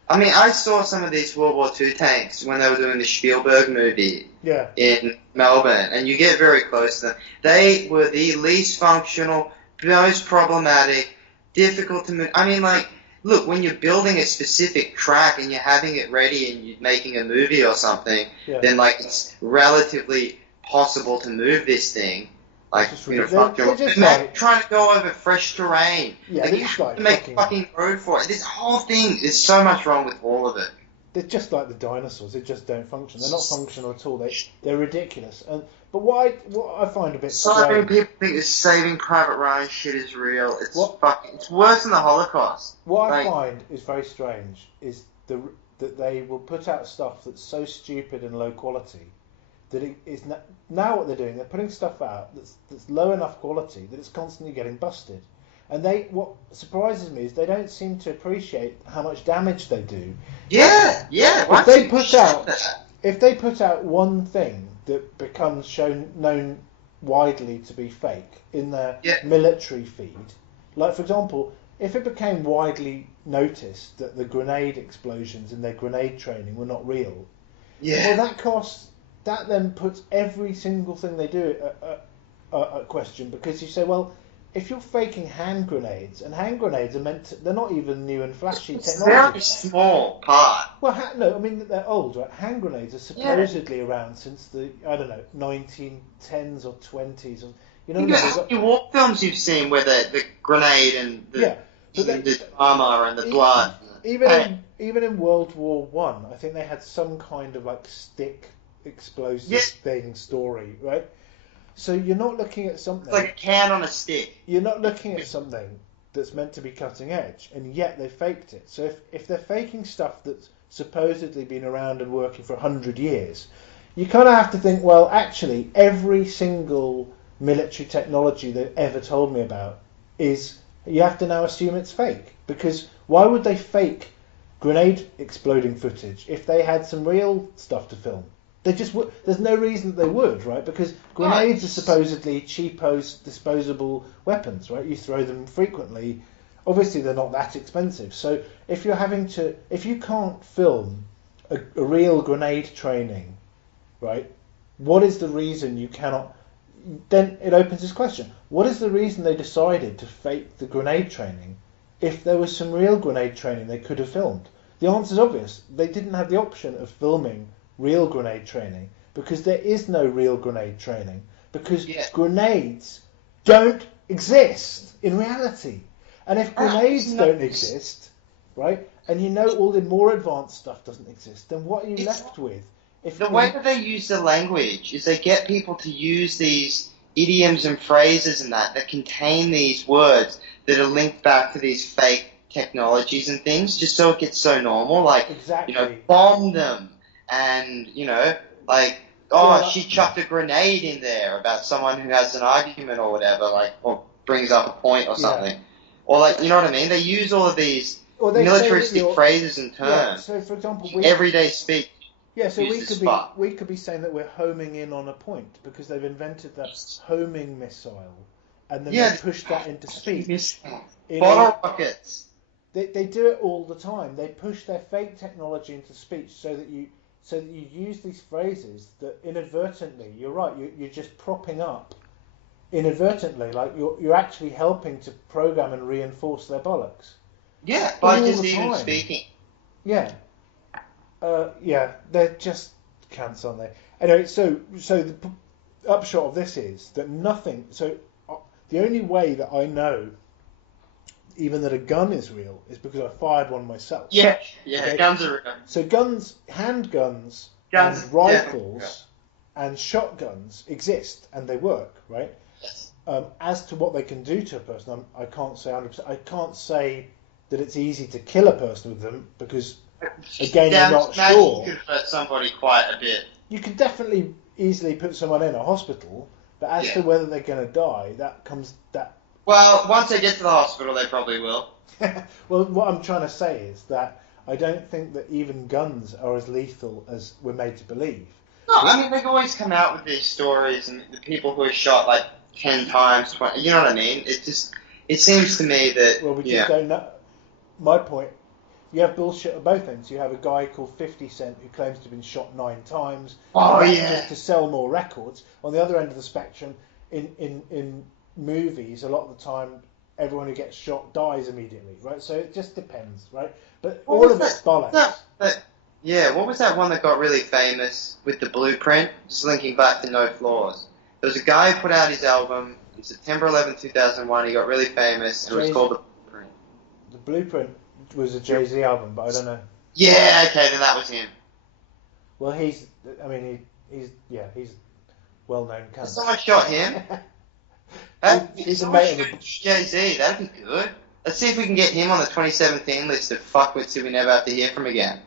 I mean, I saw some of these World War II tanks when they were doing the Spielberg movie in Melbourne, and you get very close to them. They were the least functional, most problematic, difficult to move. I mean, like, look, when you're building a specific track and you're having it ready and you're making a movie or something, then, like, it's relatively possible to move this thing. Like, functional. Imagine trying to go over fresh terrain. Yeah, you have to make a fucking road for it. This whole thing, there's so much wrong with all of it. They're just like the dinosaurs. They just don't function. They're not functional at all. They're ridiculous. But what I find a bit so many people think this Saving Private Ryan shit is real. It's worse than the Holocaust. What I find is very strange is that they will put out stuff that's so stupid and low quality that it is now what they're doing. They're putting stuff out that's low enough quality that it's constantly getting busted. And what surprises me is they don't seem to appreciate how much damage they do. Yeah. If they put out one thing that becomes known widely to be fake in their military feed, like for example, if it became widely noticed that the grenade explosions in their grenade training were not real, that then puts every single thing they do at question, because you say, well, if you're faking hand grenades, and hand grenades are they're not even new and flashy technology. It's a very small part. Well, no, I mean, they're old, right? Hand grenades are supposedly around since the, 1910s or 20s. Or, war films you've seen where the grenade and the armor and the blood. Even in World War One, I think they had some kind of like stick explosive thing story, right? So you're not looking at something... It's like a can on a stick. You're not looking at something that's meant to be cutting edge, and yet they faked it. So if they're faking stuff that's supposedly been around and working for 100 years, you kind of have to think, well, actually, every single military technology they've ever told me about you have to now assume it's fake. Because why would they fake grenade exploding footage if they had some real stuff to film? They just would. There's no reason that they would, right? Because grenades are supposedly cheapos, disposable weapons, right? You throw them frequently. Obviously, they're not that expensive. So if you can't film a real grenade training, right? What is the reason you cannot then it opens this question: what is the reason they decided to fake the grenade training if there was some real grenade training they could have filmed? The answer is obvious. They didn't have the option of filming real grenade training because there is no real grenade training, because grenades don't exist in reality. And if grenades don't exist, right, and you know all the more advanced stuff doesn't exist, then what are you left with? The way that they use the language is they get people to use these idioms and phrases and that contain these words that are linked back to these fake technologies and things, just so it gets so normal, like, bomb them, and, like, she chucked a grenade in there about someone who has an argument or whatever, like, or brings up a point or something. Yeah. Or, like, you know what I mean? They use all of these militaristic phrases and terms. So, for example, everyday speech. Yeah, so we could be saying that we're homing in on a point because they've invented that homing missile, and then they push that into speech. Bottle rockets. They do it all the time. They push their fake technology into speech so that you use these phrases that inadvertently, you're right, you're just propping up inadvertently, like you're actually helping to program and reinforce their bollocks. Yeah, by just even speaking. Yeah. They're just cunts, aren't they? Anyway, so the upshot of this is that nothing. So the only way that I know, even that a gun is real, is because I fired one myself. Yeah, okay? Guns are real. So handguns, and rifles, and shotguns exist and they work, right? Yes. As to what they can do to a person, I can't say 100%. I can't say that it's easy to kill a person with them because. Again, you're not sure. You could hurt somebody quite a bit. You could definitely easily put someone in a hospital, but as to whether they're going to die, Well, once they get to the hospital, they probably will. Well, what I'm trying to say is that I don't think that even guns are as lethal as we're made to believe. No, I mean, they've always come out with these stories, and the people who are shot like 10 times, 20, you know what I mean? It seems to me that... Well, we just don't know. My point... You have bullshit at both ends. You have a guy called 50 Cent who claims to have been shot 9 times to sell more records. On the other end of the spectrum, in movies, a lot of the time, everyone who gets shot dies immediately, right? So it just depends, right? But all of it's bollocks. What was that one that got really famous with the Blueprint? Just linking back to No Flaws. There was a guy who put out his album on September 11, 2001. He got really famous, and it was called The Blueprint. The Blueprint was a Jay-Z album, but I don't know. Yeah, okay, then that was him. Well, he's well-known cunt. Someone shot him. He's a mate of Jay-Z. That'd be good. Let's see if we can get him on the 2017 list of fuckwits who we never have to hear from again.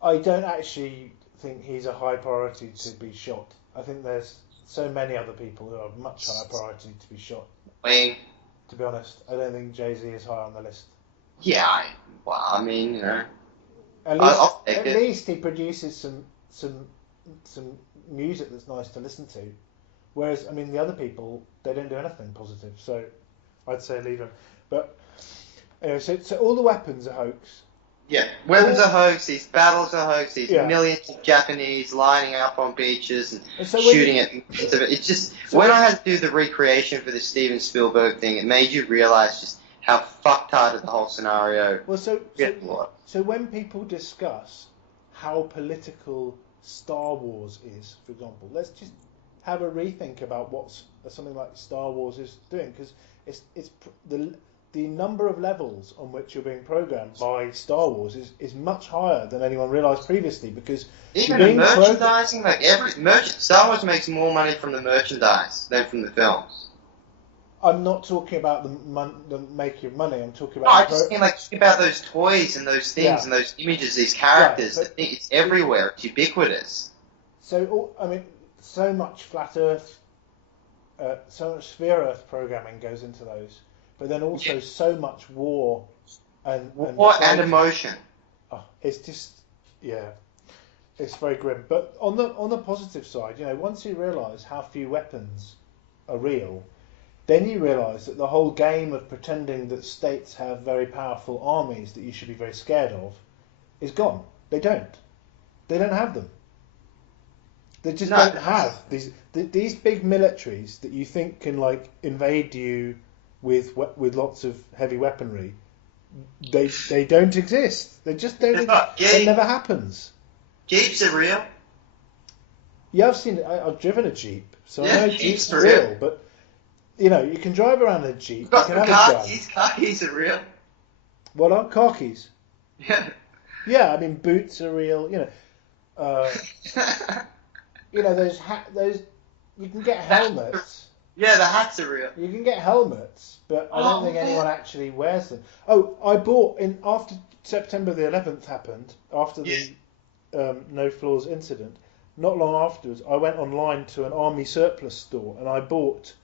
I don't actually think he's a high priority to be shot. I think there's so many other people who are much higher priority to be shot. Wayne. To be honest, I don't think Jay-Z is high on the list. Yeah, I mean, you know. At least he produces some music that's nice to listen to. Whereas, I mean, the other people, they don't do anything positive. So I'd say leave him. But anyway, so all the weapons are hoax. Yeah, weapons are hoax, these battles are hoax, these millions of Japanese lining up on beaches and shooting at... It's just... When I had to do the recreation for the Steven Spielberg thing, it made you realise just how fucked-hearted the whole scenario So when people discuss how political Star Wars is, for example, let's just have a rethink about what something like Star Wars is doing, because it's the number of levels on which you're being programmed by Star Wars is much higher than anyone realised previously, because even the merchandising, Star Wars makes more money from the merchandise than from the films. I'm not talking about the making of money. I'm talking I about. just mean think about those toys and those things and those images, these characters. It's everywhere. It's ubiquitous. So so much flat Earth, so much sphere Earth programming goes into those, but then also so much war and emotion. Oh, it's just it's very grim. But on the positive side, once you realise how few weapons are real. Then you realise that the whole game of pretending that states have very powerful armies that you should be very scared of is gone. They don't. They don't have them. They just No. don't have these big militaries that you think can like invade you with lots of heavy weaponry. They don't exist. They just don't. It never happens. Jeeps are real. Yeah, I've seen it. I've driven a Jeep, so Yeah, I know Jeeps Jeeps are are real. But you know, you can drive around a Jeep. You can have a Car gun. keys are real. What are car keys? Yeah. Yeah, I mean boots are real. You know those you can get helmets. Yeah, the hats are real. You can get helmets, but I don't Oh, think man. anyone actually wears them. Oh, I bought after September the 11th happened, after the No Flaws incident. Not long afterwards, I went online to an army surplus store and I bought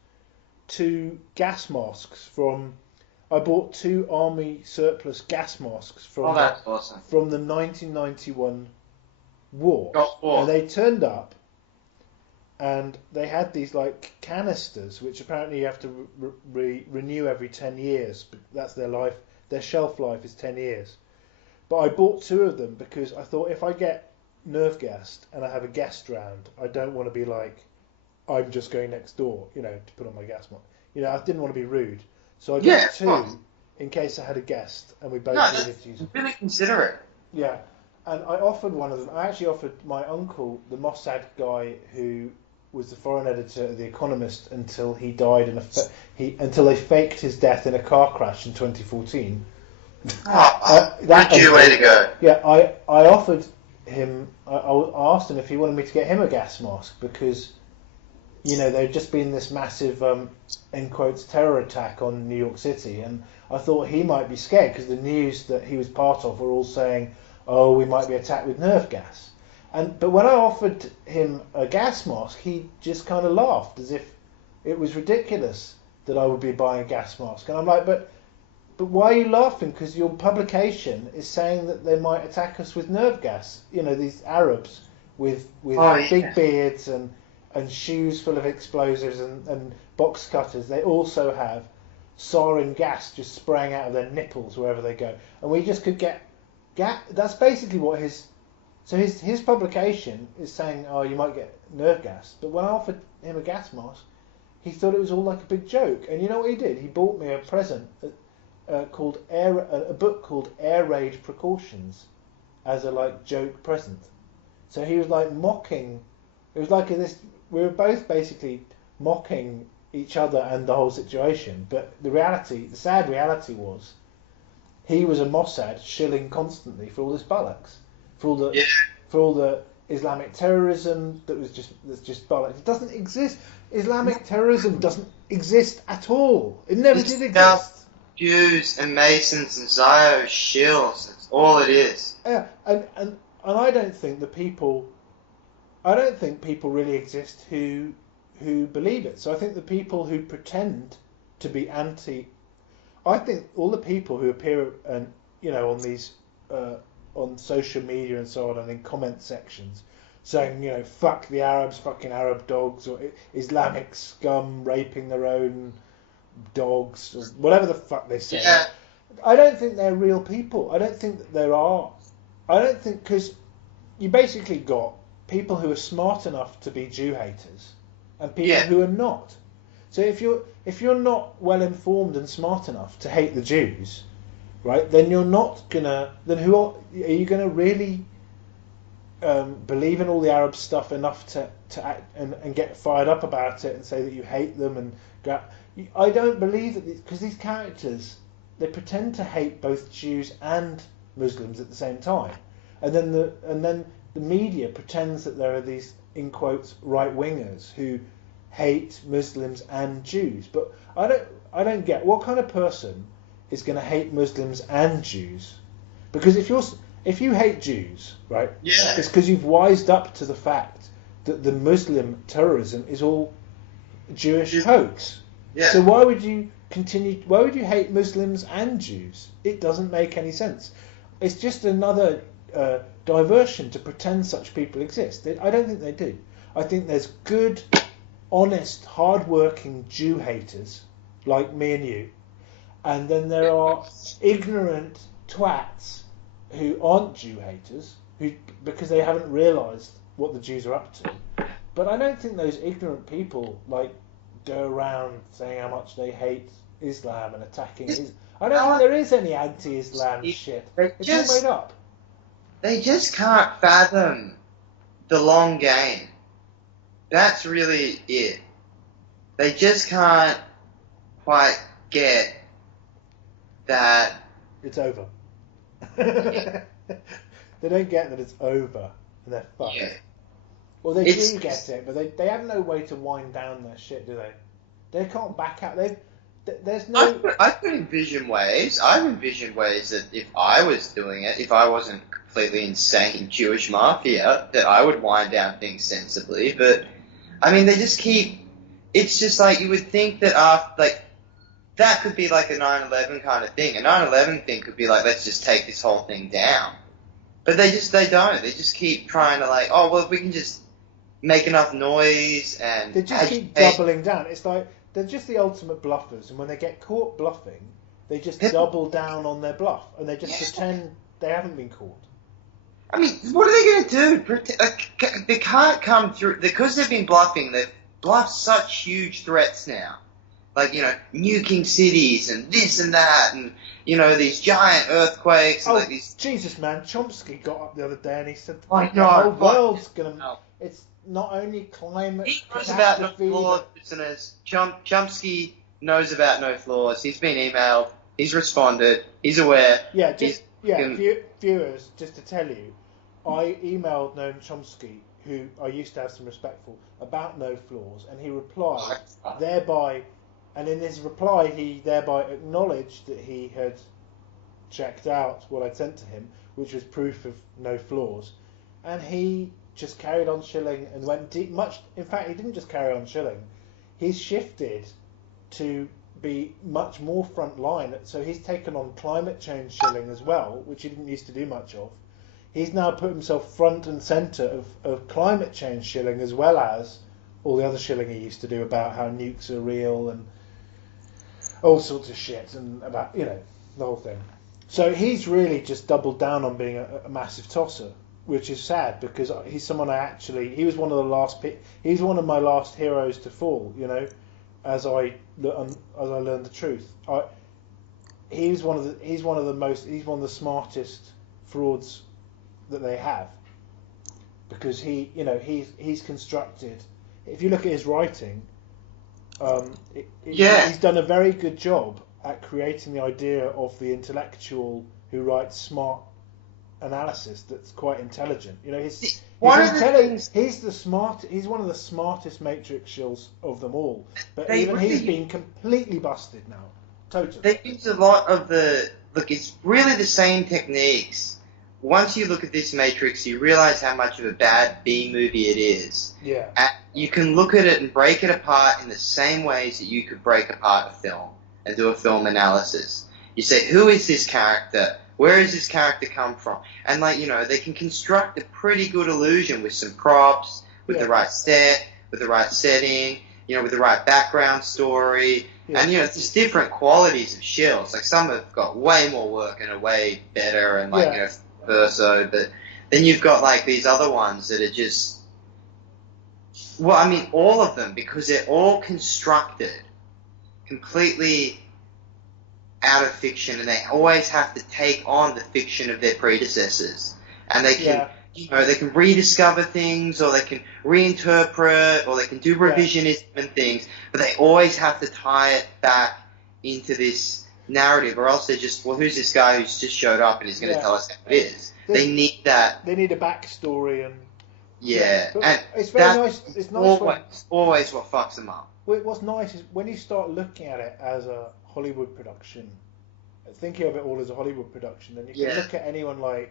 2 gas masks from. I bought 2 army surplus gas masks from That's awesome. from the 1991 war, Gulf War. and they turned up. And they had these like canisters, which apparently you have to renew every 10 years. That's their life. Their shelf life is 10 years. But I bought 2 of them because I thought if I get nerve gassed and I have a guest round, I don't want to be like, I'm just going next door, to put on my gas mask. I didn't want to be rude. So I got 2 in case I had a guest and we both needed to use them. Really considerate. Yeah. And I offered one of them. I actually offered my uncle, the Mossad guy who was the foreign editor of The Economist until he died until they faked his death in a car crash in 2014. That's your way to go. Yeah, I offered him. I asked him if he wanted me to get him a gas mask because, there'd just been this massive, in quotes, terror attack on New York City, and I thought he might be scared because the news that he was part of were all saying, "Oh, we might be attacked with nerve gas." But when I offered him a gas mask, he just kind of laughed as if it was ridiculous that I would be buying a gas mask. And I'm like, but why are you laughing? Because your publication is saying that they might attack us with nerve gas. These Arabs with big beards and shoes full of explosives and box cutters. They also have sarin gas just spraying out of their nipples wherever they go. And we just could get gas. That's basically what his publication is saying, oh, you might get nerve gas. But when I offered him a gas mask, he thought it was all like a big joke. And you know what he did? He bought me a present a book called Air Raid Precautions as a joke present. So he was mocking. It was like this. We were both basically mocking each other and the whole situation. But the sad reality was, he was a Mossad shilling constantly for all this bollocks. For all the Islamic terrorism that's just bollocks. It doesn't exist. Islamic terrorism doesn't exist at all. It never did exist. Jews and Masons and Zio shills. That's all it is. Yeah, and I don't think people really exist who believe it. So I think the people who pretend to be anti. I think all the people who appear on these. On social media and so on, and in comment sections, saying, fuck the Arabs, fucking Arab dogs, or Islamic scum raping their own dogs, or whatever the fuck they say. Yeah. I don't think they're real people. I don't think that there are. I don't think, because you basically got people who are smart enough to be Jew haters, and people who are not. So if you're not well informed and smart enough to hate the Jews, right, then you're not gonna. Then are you gonna really believe in all the Arab stuff enough to act and get fired up about it and say that you hate them and go? I don't believe that because these characters, they pretend to hate both Jews and Muslims at the same time, and then the media pretends that there are these, in quotes, right wingers who hate Muslims and Jews. But I don't get what kind of person is going to hate Muslims and Jews, because if you hate Jews, right, it's because you've wised up to the fact that the Muslim terrorism is all Jewish hoax. Yeah. So why would you continue? Why would you hate Muslims and Jews? It doesn't make any sense. It's just another diversion to pretend such people exist. I don't think they do. I think there's good, honest, hard-working Jew haters like me and you, and then there are ignorant twats who aren't Jew haters, who because they haven't realised what the Jews are up to, But I don't think those ignorant people like go around saying how much they hate Islam and attacking Islam. I don't think there is any anti-Islam shit. It's all made up. They just can't fathom the long game. That's really it. They just can't quite get that it's over. They don't get that it's over and they're fucked. Yeah. Well, they do get it, but they have no way to wind down their shit, do they? They can't back out. There's no. I could envision ways. I've envisioned ways that if I was doing it, if I wasn't completely insane Jewish mafia, that I would wind down things sensibly. But I mean, they just keep. It's just like you would think that after that could be like a 9/11 kind of thing. A 9/11 thing could be like, let's just take this whole thing down. But they don't. They just keep trying to oh well, we can just make enough noise and they just keep doubling down. It's like they're just the ultimate bluffers, and when they get caught bluffing, they just double down on their bluff, and they just pretend they haven't been caught. I mean, what are they going to do? They can't come through because they've been bluffing. They've bluffed such huge threats now, nuking cities and this and that, and these giant earthquakes. And these. Jesus, man! Chomsky got up the other day and he said the whole world's going to. It's not only climate. He knows about no flaws, listeners. Chomsky knows about no flaws. He's been emailed. He's responded. He's aware. Yeah, viewers, just to tell you, I emailed Noam Chomsky, who I used to have some respect for, about no flaws, and he replied thereby, and in his reply he thereby acknowledged that he had checked out what I'd sent to him, which was proof of no flaws, and he just carried on shilling and went deep. In fact, he didn't just carry on shilling. He's shifted to be much more front line. So he's taken on climate change shilling as well, which he didn't used to do much of. He's now put himself front and centre of climate change shilling as well as all the other shilling he used to do about how nukes are real and all sorts of shit and about, the whole thing. So he's really just doubled down on being a massive tosser, which is sad because he's someone he was one of my last heroes to fall, as I learned the truth. He's one of the smartest frauds that they have, because he's constructed. If you look at his writing, he's done a very good job at creating the idea of the intellectual who writes smart analysis that's quite intelligent. He's the smart. He's one of the smartest Matrix shills of them all. But he's been completely busted now. Totally. They use a lot of it's really the same techniques. Once you look at this Matrix, you realize how much of a bad B movie it is. Yeah. And you can look at it and break it apart in the same ways that you could break apart a film and do a film analysis. You say, who is this character? Where does this character come from? And they can construct a pretty good illusion with some props, with the right set, with the right setting, with the right background story. Yeah. And there's different qualities of shills. Like some have got way more work and are way better, and verso. But then you've got these other ones that are just, all of them, because they're all constructed completely out of fiction, and they always have to take on the fiction of their predecessors, and they can they can rediscover things, or they can reinterpret, or they can do revisionism and things, but they always have to tie it back into this narrative, or else they're just, who's this guy who's just showed up and he's going to tell us how it is. They need that. They need a backstory and and it's very nice. It's nice. Always what fucks them up. What's nice is when you start looking at it as a Hollywood production, thinking of it all as a Hollywood production, then you can look at anyone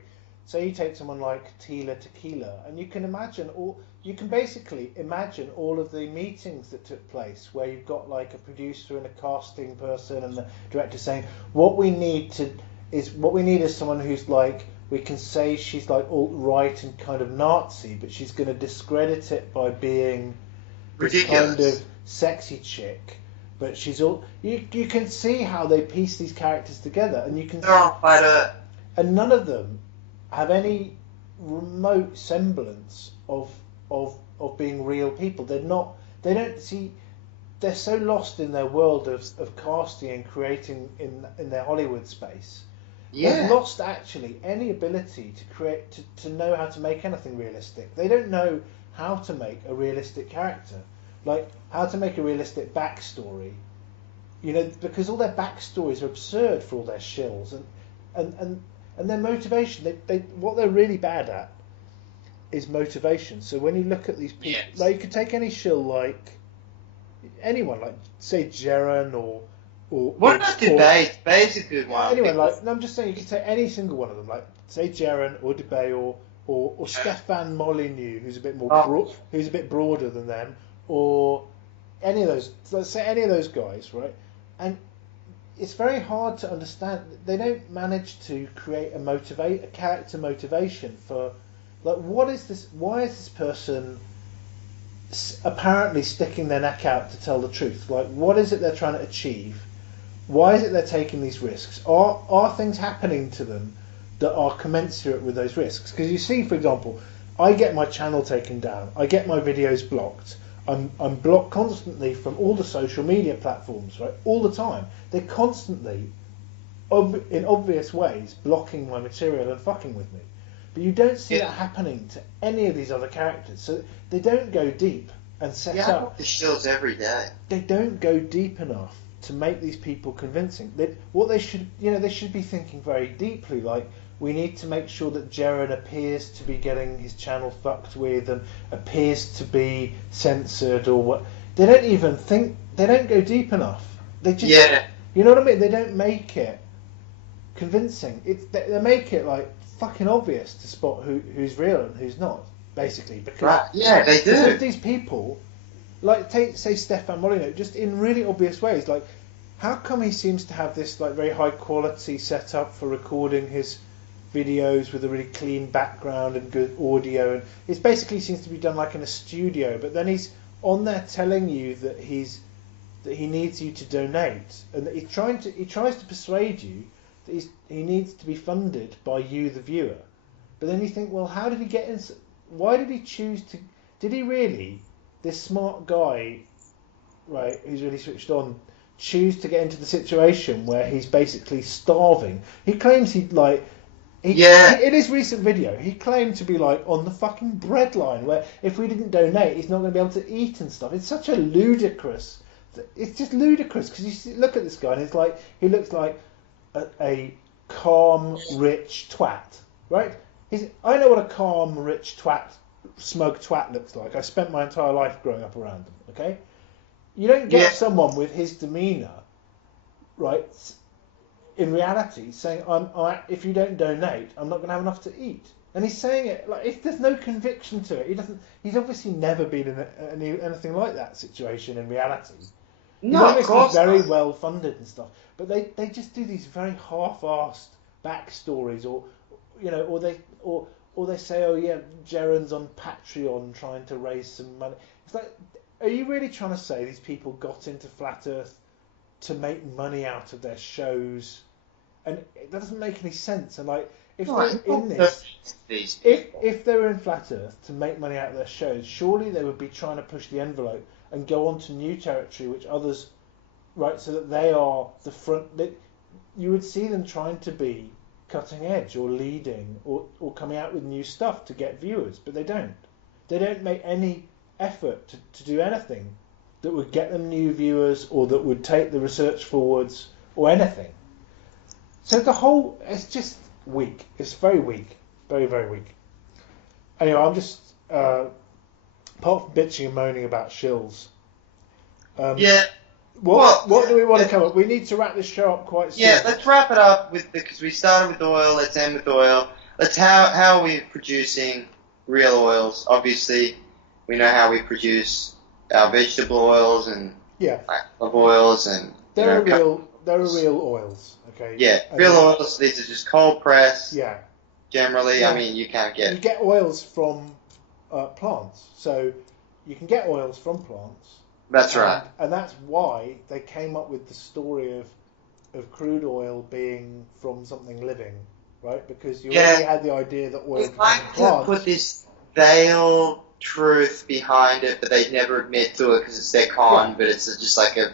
say you take someone like Tila Tequila, and you can basically imagine all of the meetings that took place where you've got a producer and a casting person and the director saying, what we need is someone who's we can say she's alt-right and kind of Nazi, but she's going to discredit it by being this kind of sexy chick. But she's all you can see how they piece these characters together, and you can and none of them have any remote semblance of of being real people. They're not. They don't see. They're so lost in their world of casting and creating in their Hollywood space. They've lost actually any ability to create to know how to make anything realistic. They don't know how to make a realistic character, like how to make a realistic backstory. You know, because all their backstories are absurd for all their shills and their motivation. They what they're really bad at is motivation. So when you look at these people, like you could take any shill, like anyone, like say Jaren or what about Debate? Debate's a good one. Anyway, like no, I'm just saying you could take any single one of them, like say Jaren or Debate or Stefan Molyneux, who's a bit more who's a bit broader than them, or any of those. Let's say any of those guys, right? And it's very hard to understand. They don't manage to create a character motivation for, like, what is this? Why is this person apparently sticking their neck out to tell the truth? Like, what is it they're trying to achieve? Why is it they're taking these risks? Are things happening to them that are commensurate with those risks? Because you see, for example, I get my channel taken down. I get my videos blocked. I'm blocked constantly from all the social media platforms, right? All the time. They're constantly, in obvious ways, blocking my material and fucking with me. But you don't see that happening to any of these other characters. So they don't go deep and set up. The shills every day. They don't go deep enough to make these people convincing. They should be thinking very deeply, like, we need to make sure that Jaren appears to be getting his channel fucked with and appears to be censored or what. They don't even think. They don't go deep enough. They just. You know what I mean? They don't make it convincing. They make it like fucking obvious to spot who's real and who's not, basically. Because they do. Because these people, like say Stefan Molyneux, just in really obvious ways, like how come he seems to have this like very high quality setup for recording his videos with a really clean background and good audio, and it basically seems to be done like in a studio, but then he's on there telling you that he needs you to donate, and that he tries to persuade you that he needs to be funded by you, the viewer. But then you think, well, how did he get in? Why did he choose to? Did he really, this smart guy, right, who's really switched on, choose to get into the situation where he's basically starving? He claims in his recent video, he claimed to be like on the fucking breadline, where if we didn't donate, he's not going to be able to eat and stuff. It's such a ludicrous. It's just ludicrous because look at this guy and it's like he looks like a calm, rich twat, right? I know what a calm, rich twat, smug twat looks like. I spent my entire life growing up around them. Okay, you don't get someone with his demeanour, right? In reality, saying, if you don't donate, I'm not going to have enough to eat. And he's saying it like if there's no conviction to it. He's obviously never been in anything like that situation in reality. No, he's obviously very well funded and stuff. But they just do these very half-assed backstories, or they say, oh yeah, Jaren's on Patreon trying to raise some money. It's like, are you really trying to say these people got into Flat Earth to make money out of their shows? And that doesn't make any sense. And like, if they're in this, if they were in Flat Earth to make money out of their shows, surely they would be trying to push the envelope and go on to new territory, which others, right, so that they are the front. You would see them trying to be cutting edge or leading or coming out with new stuff to get viewers, but they don't. They don't make any effort to do anything that would get them new viewers or that would take the research forwards or anything. So it's just weak. It's very weak. Very, very weak. Anyway, I'm just, apart from bitching and moaning about shills. What do we want to cover? We need to wrap this show up quite soon. Yeah, let's wrap it up because we started with oil, let's end with oil. How are we producing real oils? Obviously, we know how we produce our vegetable oils and olive oils and They're real oils. Okay. Yeah, real oils. These are just cold pressed. Yeah. Generally, I mean, you get oils from plants, so you can get oils from plants. That's right. And that's why they came up with the story of crude oil being from something living, right? Because you already had the idea that oil we comes like from to plants. put this veil truth behind it, but they never admit to it because it's their con, but it's just like a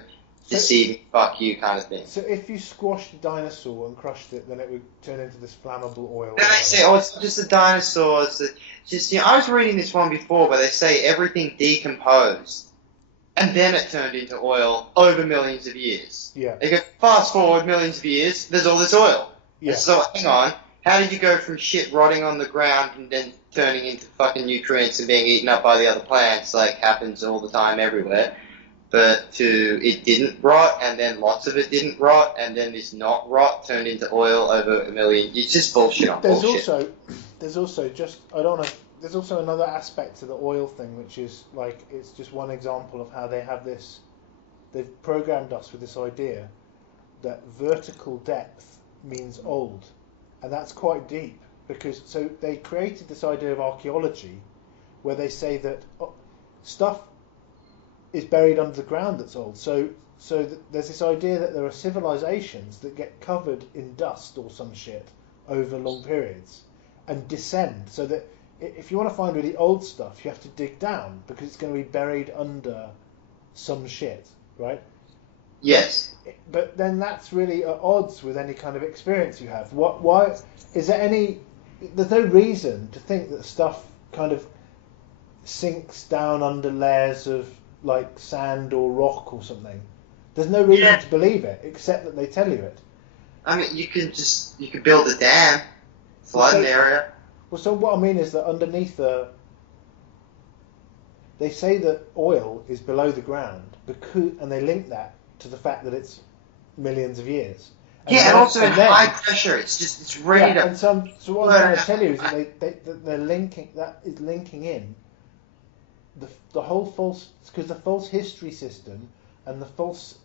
deceiving fuck you kind of thing. So if you squashed a dinosaur and crushed it, then it would turn into this flammable oil. Then they say, oh, it's not just a dinosaur. It's just, I was reading this one before where they say everything decomposed, and then it turned into oil over millions of years. Yeah. They go, fast forward millions of years, there's all this oil. Yeah. So hang on, how did you go from shit rotting on the ground and then turning into fucking nutrients and being eaten up by the other plants, like happens all the time everywhere, but to it didn't rot, and then lots of it didn't rot, and then this not rot turned into oil over a million. It's just bullshit on bullshit. There's also just there's also another aspect to the oil thing, which is like it's just one example of how they've programmed us with this idea that vertical depth means old, and that's quite deep, because so they created this idea of archaeology where they say that stuff is buried under the ground that's old. So there's this idea that there are civilizations that get covered in dust or some shit over long periods and descend, so that if you want to find really old stuff, you have to dig down because it's going to be buried under some shit, right? Yes. But then that's really at odds with any kind of experience you have. Why is there any? There's no reason to think that stuff kind of sinks down under layers of like sand or rock or something. There's no reason to believe it except that they tell you it. I mean, you could build a dam, flood an area. Well, so what I mean is that underneath they say that oil is below the ground and they link that to the fact that it's millions of years. And also at high pressure, it's ready to. And so what I'm trying to tell you is that they're linking in the whole false, because the false history system and the false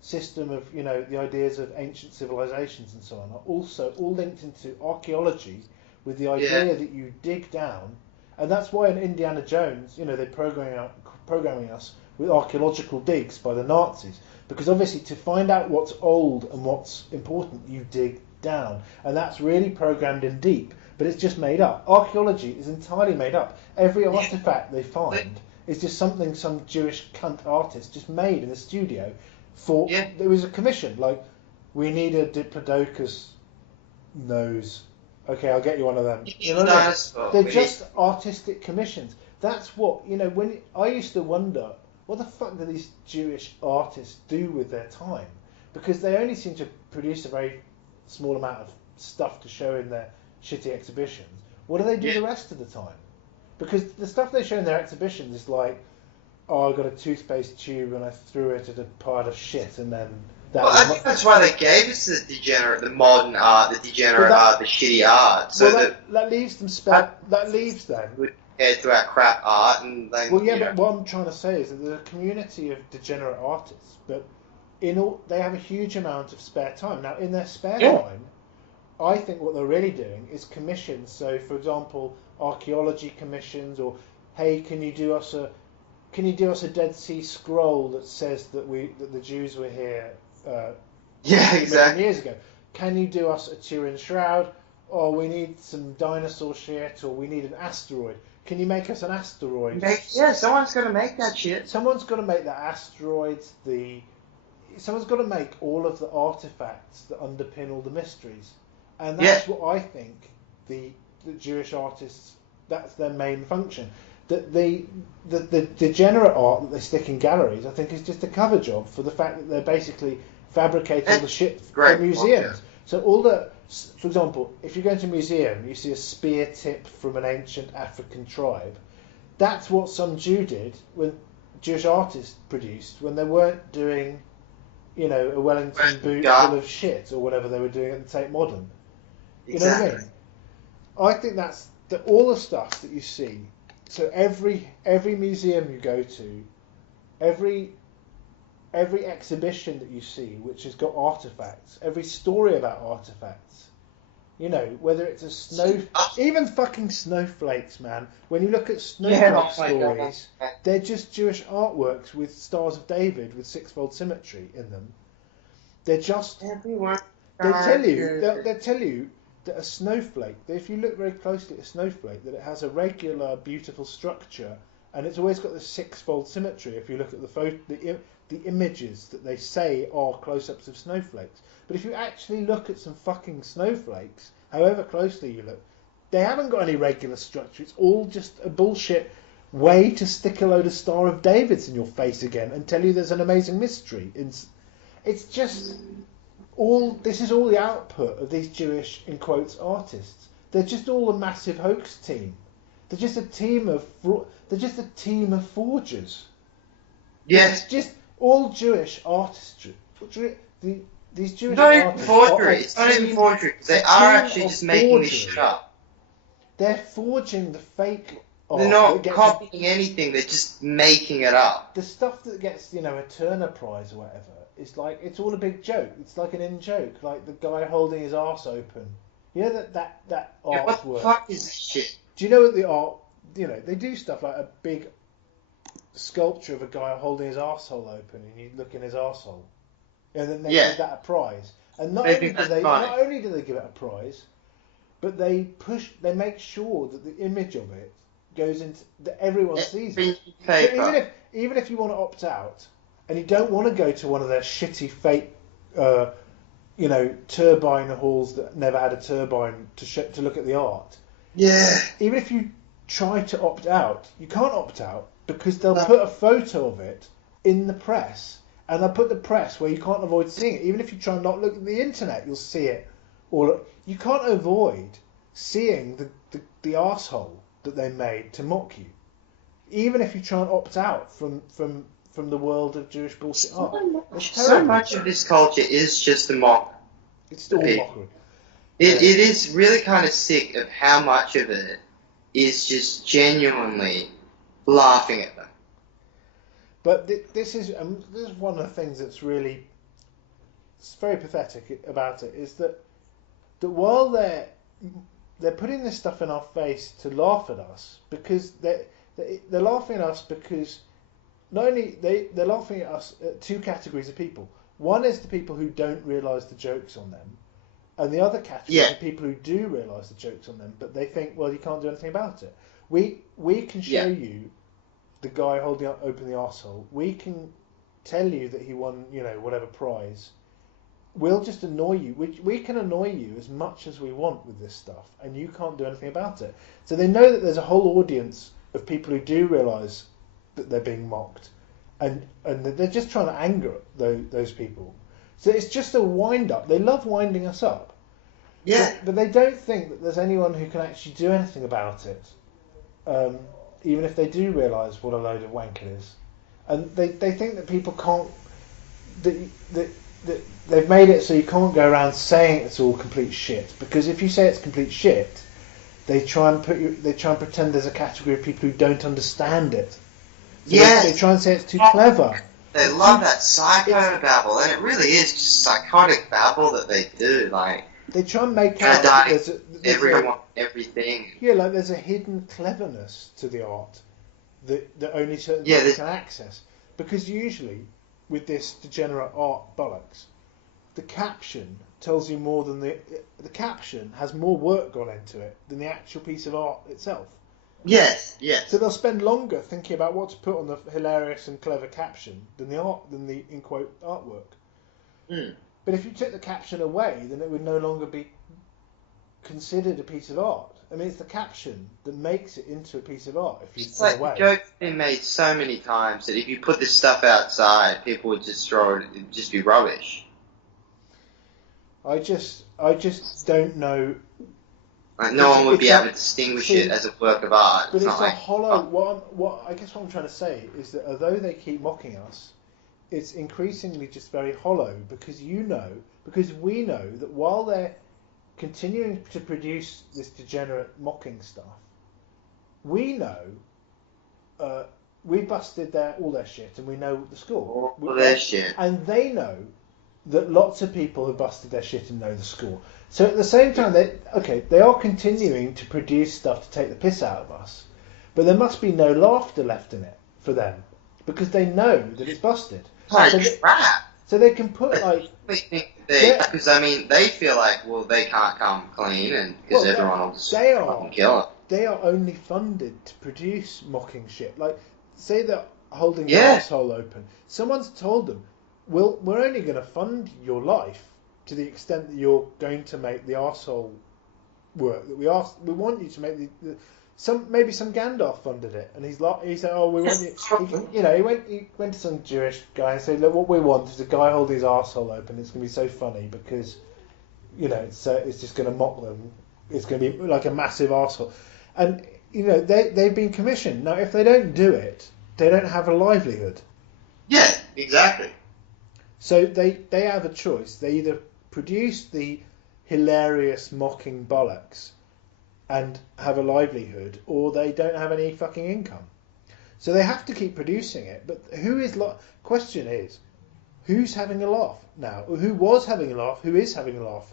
system of the ideas of ancient civilizations and so on are also all linked into archaeology with the idea that you dig down, and that's why in Indiana Jones, they're programming us with archaeological digs by the Nazis, because obviously to find out what's old and what's important, you dig down, and that's really programmed in deep, but it's just made up. Archaeology is entirely made up. Every artifact they find is just something some Jewish cunt artist just made in a studio for. There was a commission, like, we need a Diplodocus nose. Okay, I'll get you one of them. They're just artistic commissions. That's what, when I used to wonder, what the fuck do these Jewish artists do with their time? Because they only seem to produce a very small amount of stuff to show in their shitty exhibitions. What do they do the rest of the time? Because the stuff they show in their exhibitions is like, oh, I got a toothpaste tube and I threw it at a pile of shit, and then I think that's why they gave us the modern art, the degenerate art, the shitty art. So that leaves them that leaves them compared to our crap art, and they. Well, yeah, but what I'm trying to say is that there's a community of degenerate artists, but they have a huge amount of spare time. Now, in their spare time, I think what they're really doing is commissions. So, for example, archaeology commissions, or hey, can you do us a Dead Sea Scroll that says that the Jews were here? Exactly. Years ago. Can you do us a Turin Shroud? Or we need some dinosaur shit, or we need an asteroid. Can you make us an asteroid? Someone's got to make that shit. Someone's got to make the asteroids. Someone's got to make all of the artifacts that underpin all the mysteries, and that's what I think the Jewish artists. That's their main function. The degenerate art that they stick in galleries, I think, is just a cover job for the fact that they're basically fabricating all the shit for museums. So for example, if you go into a museum, you see a spear tip from an ancient African tribe. That's what some Jewish artists produced when they weren't doing, a Wellington boot full of shit or whatever they were doing at the Tate Modern. You know what I mean? I think that's all the stuff that you see. So every museum you go to, every exhibition that you see which has got artifacts, every story about artifacts, whether it's even fucking snowflakes, man. When you look at snowflake stories, they're just Jewish artworks with Stars of David with sixfold symmetry in them. They're just everyone. They tell you that a snowflake, if you look very closely at a snowflake, that it has a regular, beautiful structure, and it's always got this six-fold symmetry. If you look at the images that they say are close-ups of snowflakes, but if you actually look at some fucking snowflakes, however closely you look, they haven't got any regular structure. It's all just a bullshit way to stick a load of Star of Davids in your face again and tell you there's an amazing mystery. It's just all. This is all the output of these Jewish, in quotes, artists. They're just all a massive hoax team. They're just a team of. They're just a team of forgers. Yes. It's just all Jewish artistry. These Jewish It's not even artists forgery. are It's not even team- forgery. They a are team actually of just making this forgery. shit up. They're forging the fake art. They're that not gets- copying anything. They're just making it up. The stuff that gets, a Turner Prize or whatever, it's like, it's all a big joke. It's like an in joke, like the guy holding his arse open. You know that Yeah, what the artwork. fuck is this shit? Do you know what the art? They do stuff like a big sculpture of a guy holding his arsehole open, and you look in his arsehole, and then they Yeah. give that a prize. And not They only think do that's they funny. not only do they give it a prize, but they make sure that the image of it goes into that everyone sees it. So Paper. even if you want to opt out and you don't want to go to one of their shitty fake, turbine halls that never had a turbine to look at the art, Yeah. even if you try to opt out, you can't opt out because they'll No. put a photo of it in the press, and they'll put the press where you can't avoid seeing it. Even if you try and not look at the internet, you'll see it. Or you can't avoid seeing the arsehole that they made to mock you. Even if you try and opt out from the world of Jewish bullshit art, it's So terrible. much of this culture is just a mock. It's still Hey. mockery. It is really kind of sick of how much of it is just genuinely laughing at them. But this is one of the things that's really very pathetic about it, is that while they're putting this stuff in our face to laugh at us, because they're laughing at us because not only they're laughing at us at two categories of people. One is the people who don't realise the joke's on them, and the other category is the people who do realise the joke's on them, but they think, well, you can't do anything about it. We can show you the guy holding open the arsehole. We can tell you that he won, whatever prize. We'll just annoy you. We can annoy you as much as we want with this stuff, and you can't do anything about it. So they know that there's a whole audience of people who do realise that they're being mocked, and they're just trying to anger those people. So it's just a wind-up. They love winding us up. Yeah. But they don't think that there's anyone who can actually do anything about it, even if they do realise what a load of wank it is. And they think that people can't... That they've made it so you can't go around saying it's all complete shit, because if you say it's complete shit, they try and pretend there's a category of people who don't understand it. So they try and say it's too clever. They love that psycho babble, and it really is just psychotic babble that they do. Like, They try and make out that there's everyone, everything. like there's a hidden cleverness to the art that only certain people can access. Because usually, with this degenerate art bollocks, the caption tells you more than the caption has more work gone into it than the actual piece of art itself. Yes. So they'll spend longer thinking about what to put on the hilarious and clever caption than the in quote artwork. Mm. But if you took the caption away, then it would no longer be considered a piece of art. I mean, it's the caption that makes it into a piece of art. If you It's like the joke's been made so many times that if you put this stuff outside, people would just throw it. It'd just be rubbish. I just don't know. Like no one would be able to distinguish it as a work of art. But it's not a like hollow. What I guess what I'm trying to say is that although they keep mocking us, it's increasingly just very hollow, because we know that while they're continuing to produce this degenerate mocking stuff, we know we busted all their shit, and we know the score. all their shit. And they know that lots of people have busted their shit and know the score. So at the same time, they are continuing to produce stuff to take the piss out of us, but there must be no laughter left in it for them, because they know that it's busted. Like crap. So they can put like Because I mean, they feel like, well, they can't come clean, and because everyone will just fucking kill them. They are only funded to produce mocking shit. Like, say they're holding the Yeah. arsehole open. Someone's told them, we're only going to fund your life to the extent that you're going to make the arsehole work. That we want you to make maybe some Gandalf funded it, and he said, oh, we want you. He went to some Jewish guy and said, look, what we want is a guy holding his arsehole open. It's going to be so funny because, it's just going to mock them. It's going to be like a massive arsehole. And, they've been commissioned. Now, if they don't do it, they don't have a livelihood. Yeah, exactly. So they have a choice. They either produce the hilarious mocking bollocks and have a livelihood, or they don't have any fucking income. So they have to keep producing it. But question is, who's having a laugh now? Who was having a laugh? Who is having a laugh?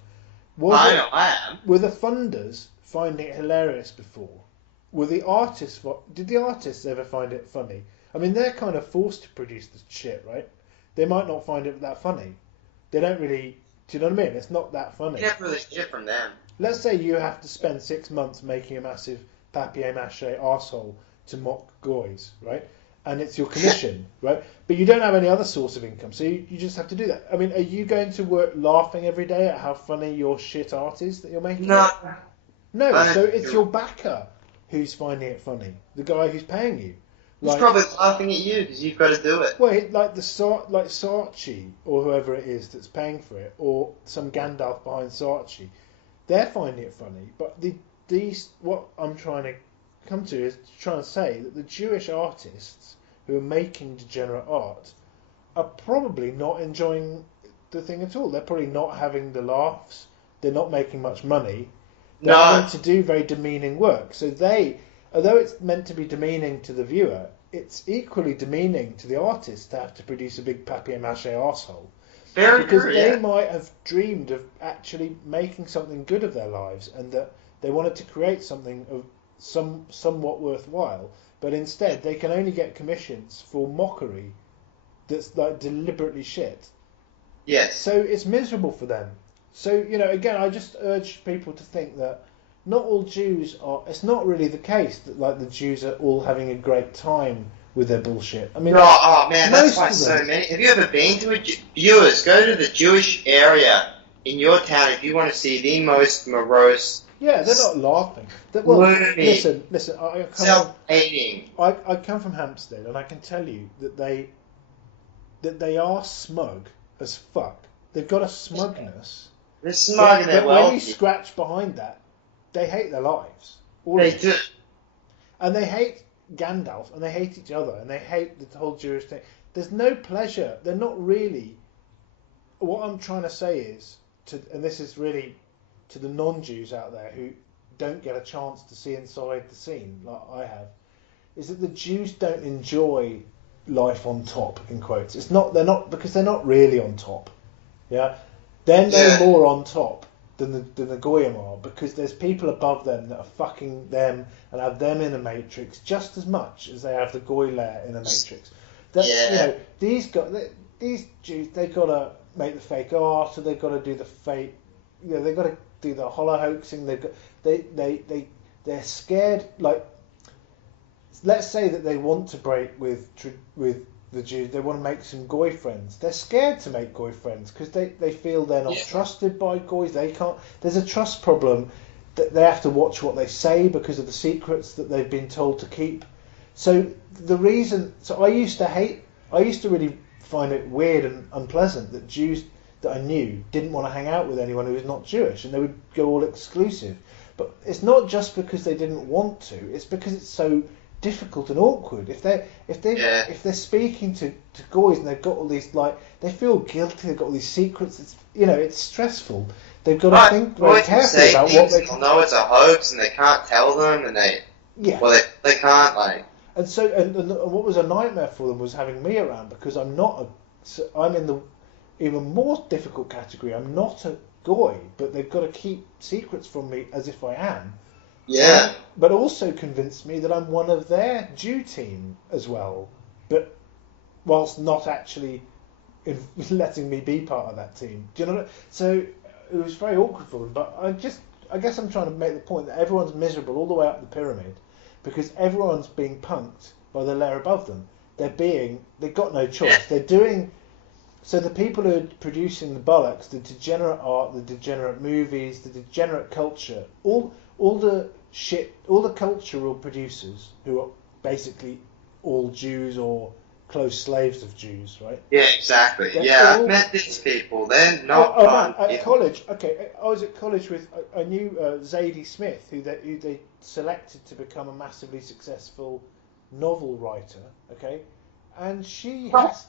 I am. Were the funders finding it hilarious before? Did the artists ever find it funny? I mean, they're kind of forced to produce the shit, right? They might not find it that funny. They don't really. Do you know what I mean? It's not that funny. You can't really hear from them. Let's say you have to spend 6 months making a massive papier-mâché arsehole to mock goys, right? And it's your commission, right? But you don't have any other source of income, so you just have to do that. I mean, are you going to work laughing every day at how funny your shit art is that you're making? No. No, so it's your backer who's finding it funny. The guy who's paying you. He's probably laughing at you because you've got to do it. Well, like Saatchi or whoever it is that's paying for it, or some Gandalf behind Saatchi, they're finding it funny. But what I'm trying to come to is trying to say that the Jewish artists who are making degenerate art are probably not enjoying the thing at all. They're probably not having the laughs. They're not making much money. They're having to do very demeaning work. So although it's meant to be demeaning to the viewer, it's equally demeaning to the artist to have to produce a big papier-mâché arsehole. Because they might have dreamed of actually making something good of their lives, and that they wanted to create something of somewhat worthwhile, but instead they can only get commissions for mockery that's like deliberately shit. Yes. So it's miserable for them. So, again, I just urge people to think that not all Jews are. It's not really the case that like the Jews are all having a great time with their bullshit. I mean, that's why so many. Have you ever been to viewers? Go to the Jewish area in your town if you want to see the most morose. Yeah, they're not laughing. Listen. Self-hating. I come from Hampstead, and I can tell you that they are smug as fuck. They've got a smugness. They're smug and they're wealthy. When you scratch behind that, they hate their lives. They do. And they hate Gandalf, and they hate each other, and they hate the whole Jewish thing. There's no pleasure. They're not really. What I'm trying to say is, and this is really to the non-Jews out there who don't get a chance to see inside the scene like I have, is that the Jews don't enjoy life on top, in quotes. They're not because they're not really on top. Yeah, they're no more on top than the Goyim are, because there's people above them that are fucking them and have them in a matrix just as much as they have the Goy layer in a matrix. These Jews, they've got to make the fake art, so they've got to do the fake. They've got to do the hollow hoaxing. They're scared. Like, let's say that they want to break with the Jews, they want to make some Goy friends. They're scared to make Goy friends because they feel they're not trusted by Goys. They can't. There's a trust problem. That they have to watch what they say because of the secrets that they've been told to keep. So I used to really find it weird and unpleasant that Jews that I knew didn't want to hang out with anyone who was not Jewish, and they would go all exclusive. But it's not just because they didn't want to; it's because it's so difficult and awkward. If they're speaking to Goys and they've got all these, like, they feel guilty, they've got all these secrets. It's stressful. They've got to think very carefully about what they know it's a hoax, and they can't tell them, and they can't, like. And so, and what was a nightmare for them was having me around, because I'm in the even more difficult category. I'm not a Goy, but they've got to keep secrets from me as if I am. Yeah. But also convince me that I'm one of their Jew team as well, but whilst not actually in letting me be part of that team. Do you know? So it was very awkward for them. But I guess I'm trying to make the point that everyone's miserable all the way up the pyramid because everyone's being punked by the layer above them. They've got no choice. They're doing. So the people who are producing the bollocks, the degenerate art, the degenerate movies, the degenerate culture, all the shit, all the cultural producers who are basically all Jews or close slaves of Jews, right? Yeah, exactly. I've met these people. They're not fun. Man, at college, okay, I was at college with, I knew Zadie Smith, who they selected to become a massively successful novel writer, okay? And she has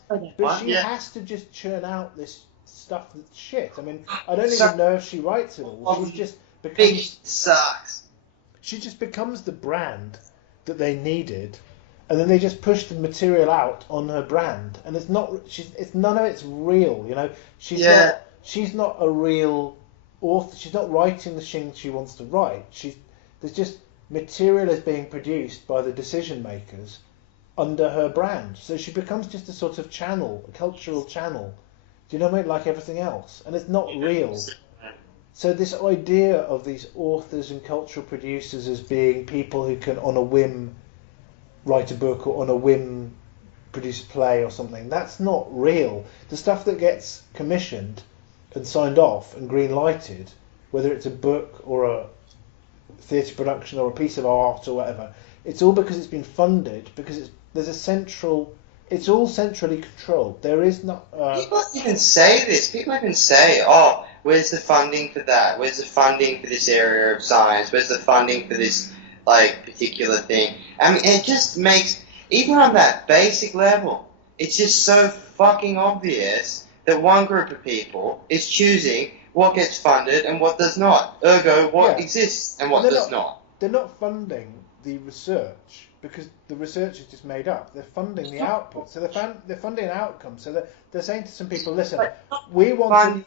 to just churn out this stuff that's shit. I mean, I don't even know if she writes it all. Sucks. She just becomes the brand that they needed, and then they just push the material out on her brand, and it's none of it's real. You know, she's not a real author. She's not writing the thing she wants to write. There's just material is being produced by the decision makers under her brand. So she becomes just a sort of channel, a cultural channel. Do you know what I mean? Like everything else. And it's not real. So this idea of these authors and cultural producers as being people who can, on a whim, write a book or on a whim produce a play or something, that's not real. The stuff that gets commissioned and signed off and green lighted, whether it's a book or a theatre production or a piece of art or whatever, it's all because it's been funded, because it's all centrally controlled. There is not... People even say this. People even say, oh, where's the funding for that? Where's the funding for this area of science? Where's the funding for this, particular thing? I mean, it just makes... Even on that basic level, it's just so fucking obvious that one group of people is choosing what gets funded and what does not. Ergo, what exists and what does not. They're not funding the research because the research is just made up. They're funding the output, so they're funding an outcome. So they're saying to some people, listen, we want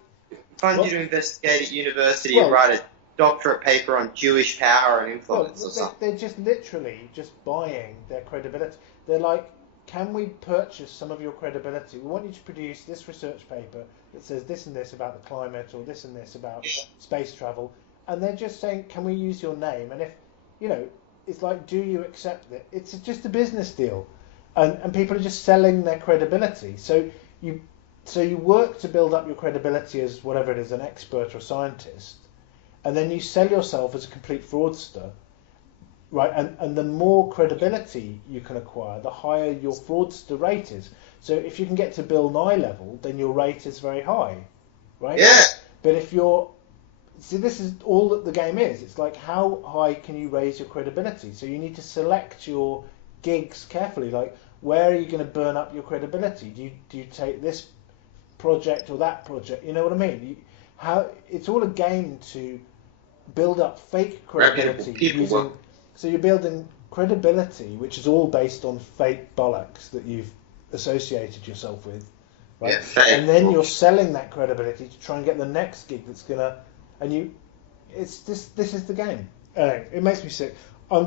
fund you to investigate at university and write a doctorate paper on Jewish power and influence or something. They're just literally just buying their credibility. They're like, can we purchase some of your credibility? We want you to produce this research paper that says this and this about the climate or this and this about space travel. And they're just saying, can we use your name? And if, it's like, do you accept it? It's just a business deal. And people are just selling their credibility. So you work to build up your credibility as whatever it is, an expert or scientist. And then you sell yourself as a complete fraudster. Right, and the more credibility you can acquire, the higher your fraudster rate is. So if you can get to Bill Nye level, then your rate is very high, right? Yeah. But if this is all that the game is. It's like, how high can you raise your credibility? So you need to select your gigs carefully. Like, where are you going to burn up your credibility? Do you take this project or that project? You know what I mean? It's all a game to build up fake credibility. So you're building credibility, which is all based on fake bollocks that you've associated yourself with, right? Yeah, and then you're selling that credibility to try and get the next gig that's gonna, this is the game. Anyway, it makes me sick. I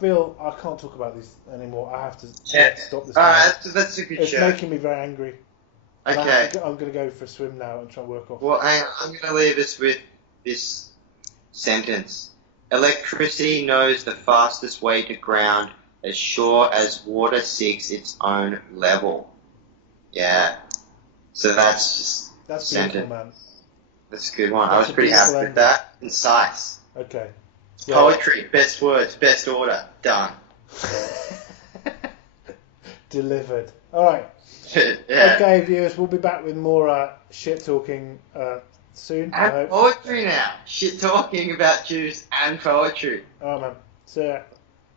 feel I can't talk about this anymore. I have to stop this. That's a good show. It's making me very angry. Okay. I'm going to go for a swim now and try and work off. Well, I'm going to leave us with this sentence. Electricity knows the fastest way to ground as sure as water seeks its own level. Yeah. So that's beautiful, man. That's a good one. I was pretty happy with that. Concise. Okay. Yeah. Poetry, best words, best order. Done. Delivered. All right. Yeah. Okay, viewers, we'll be back with more shit talking soon. And poetry now. Shit talking about Jews and poetry. Oh man. See ya.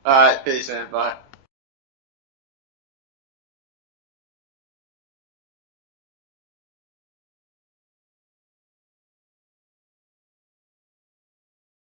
Alright, peace man, bye.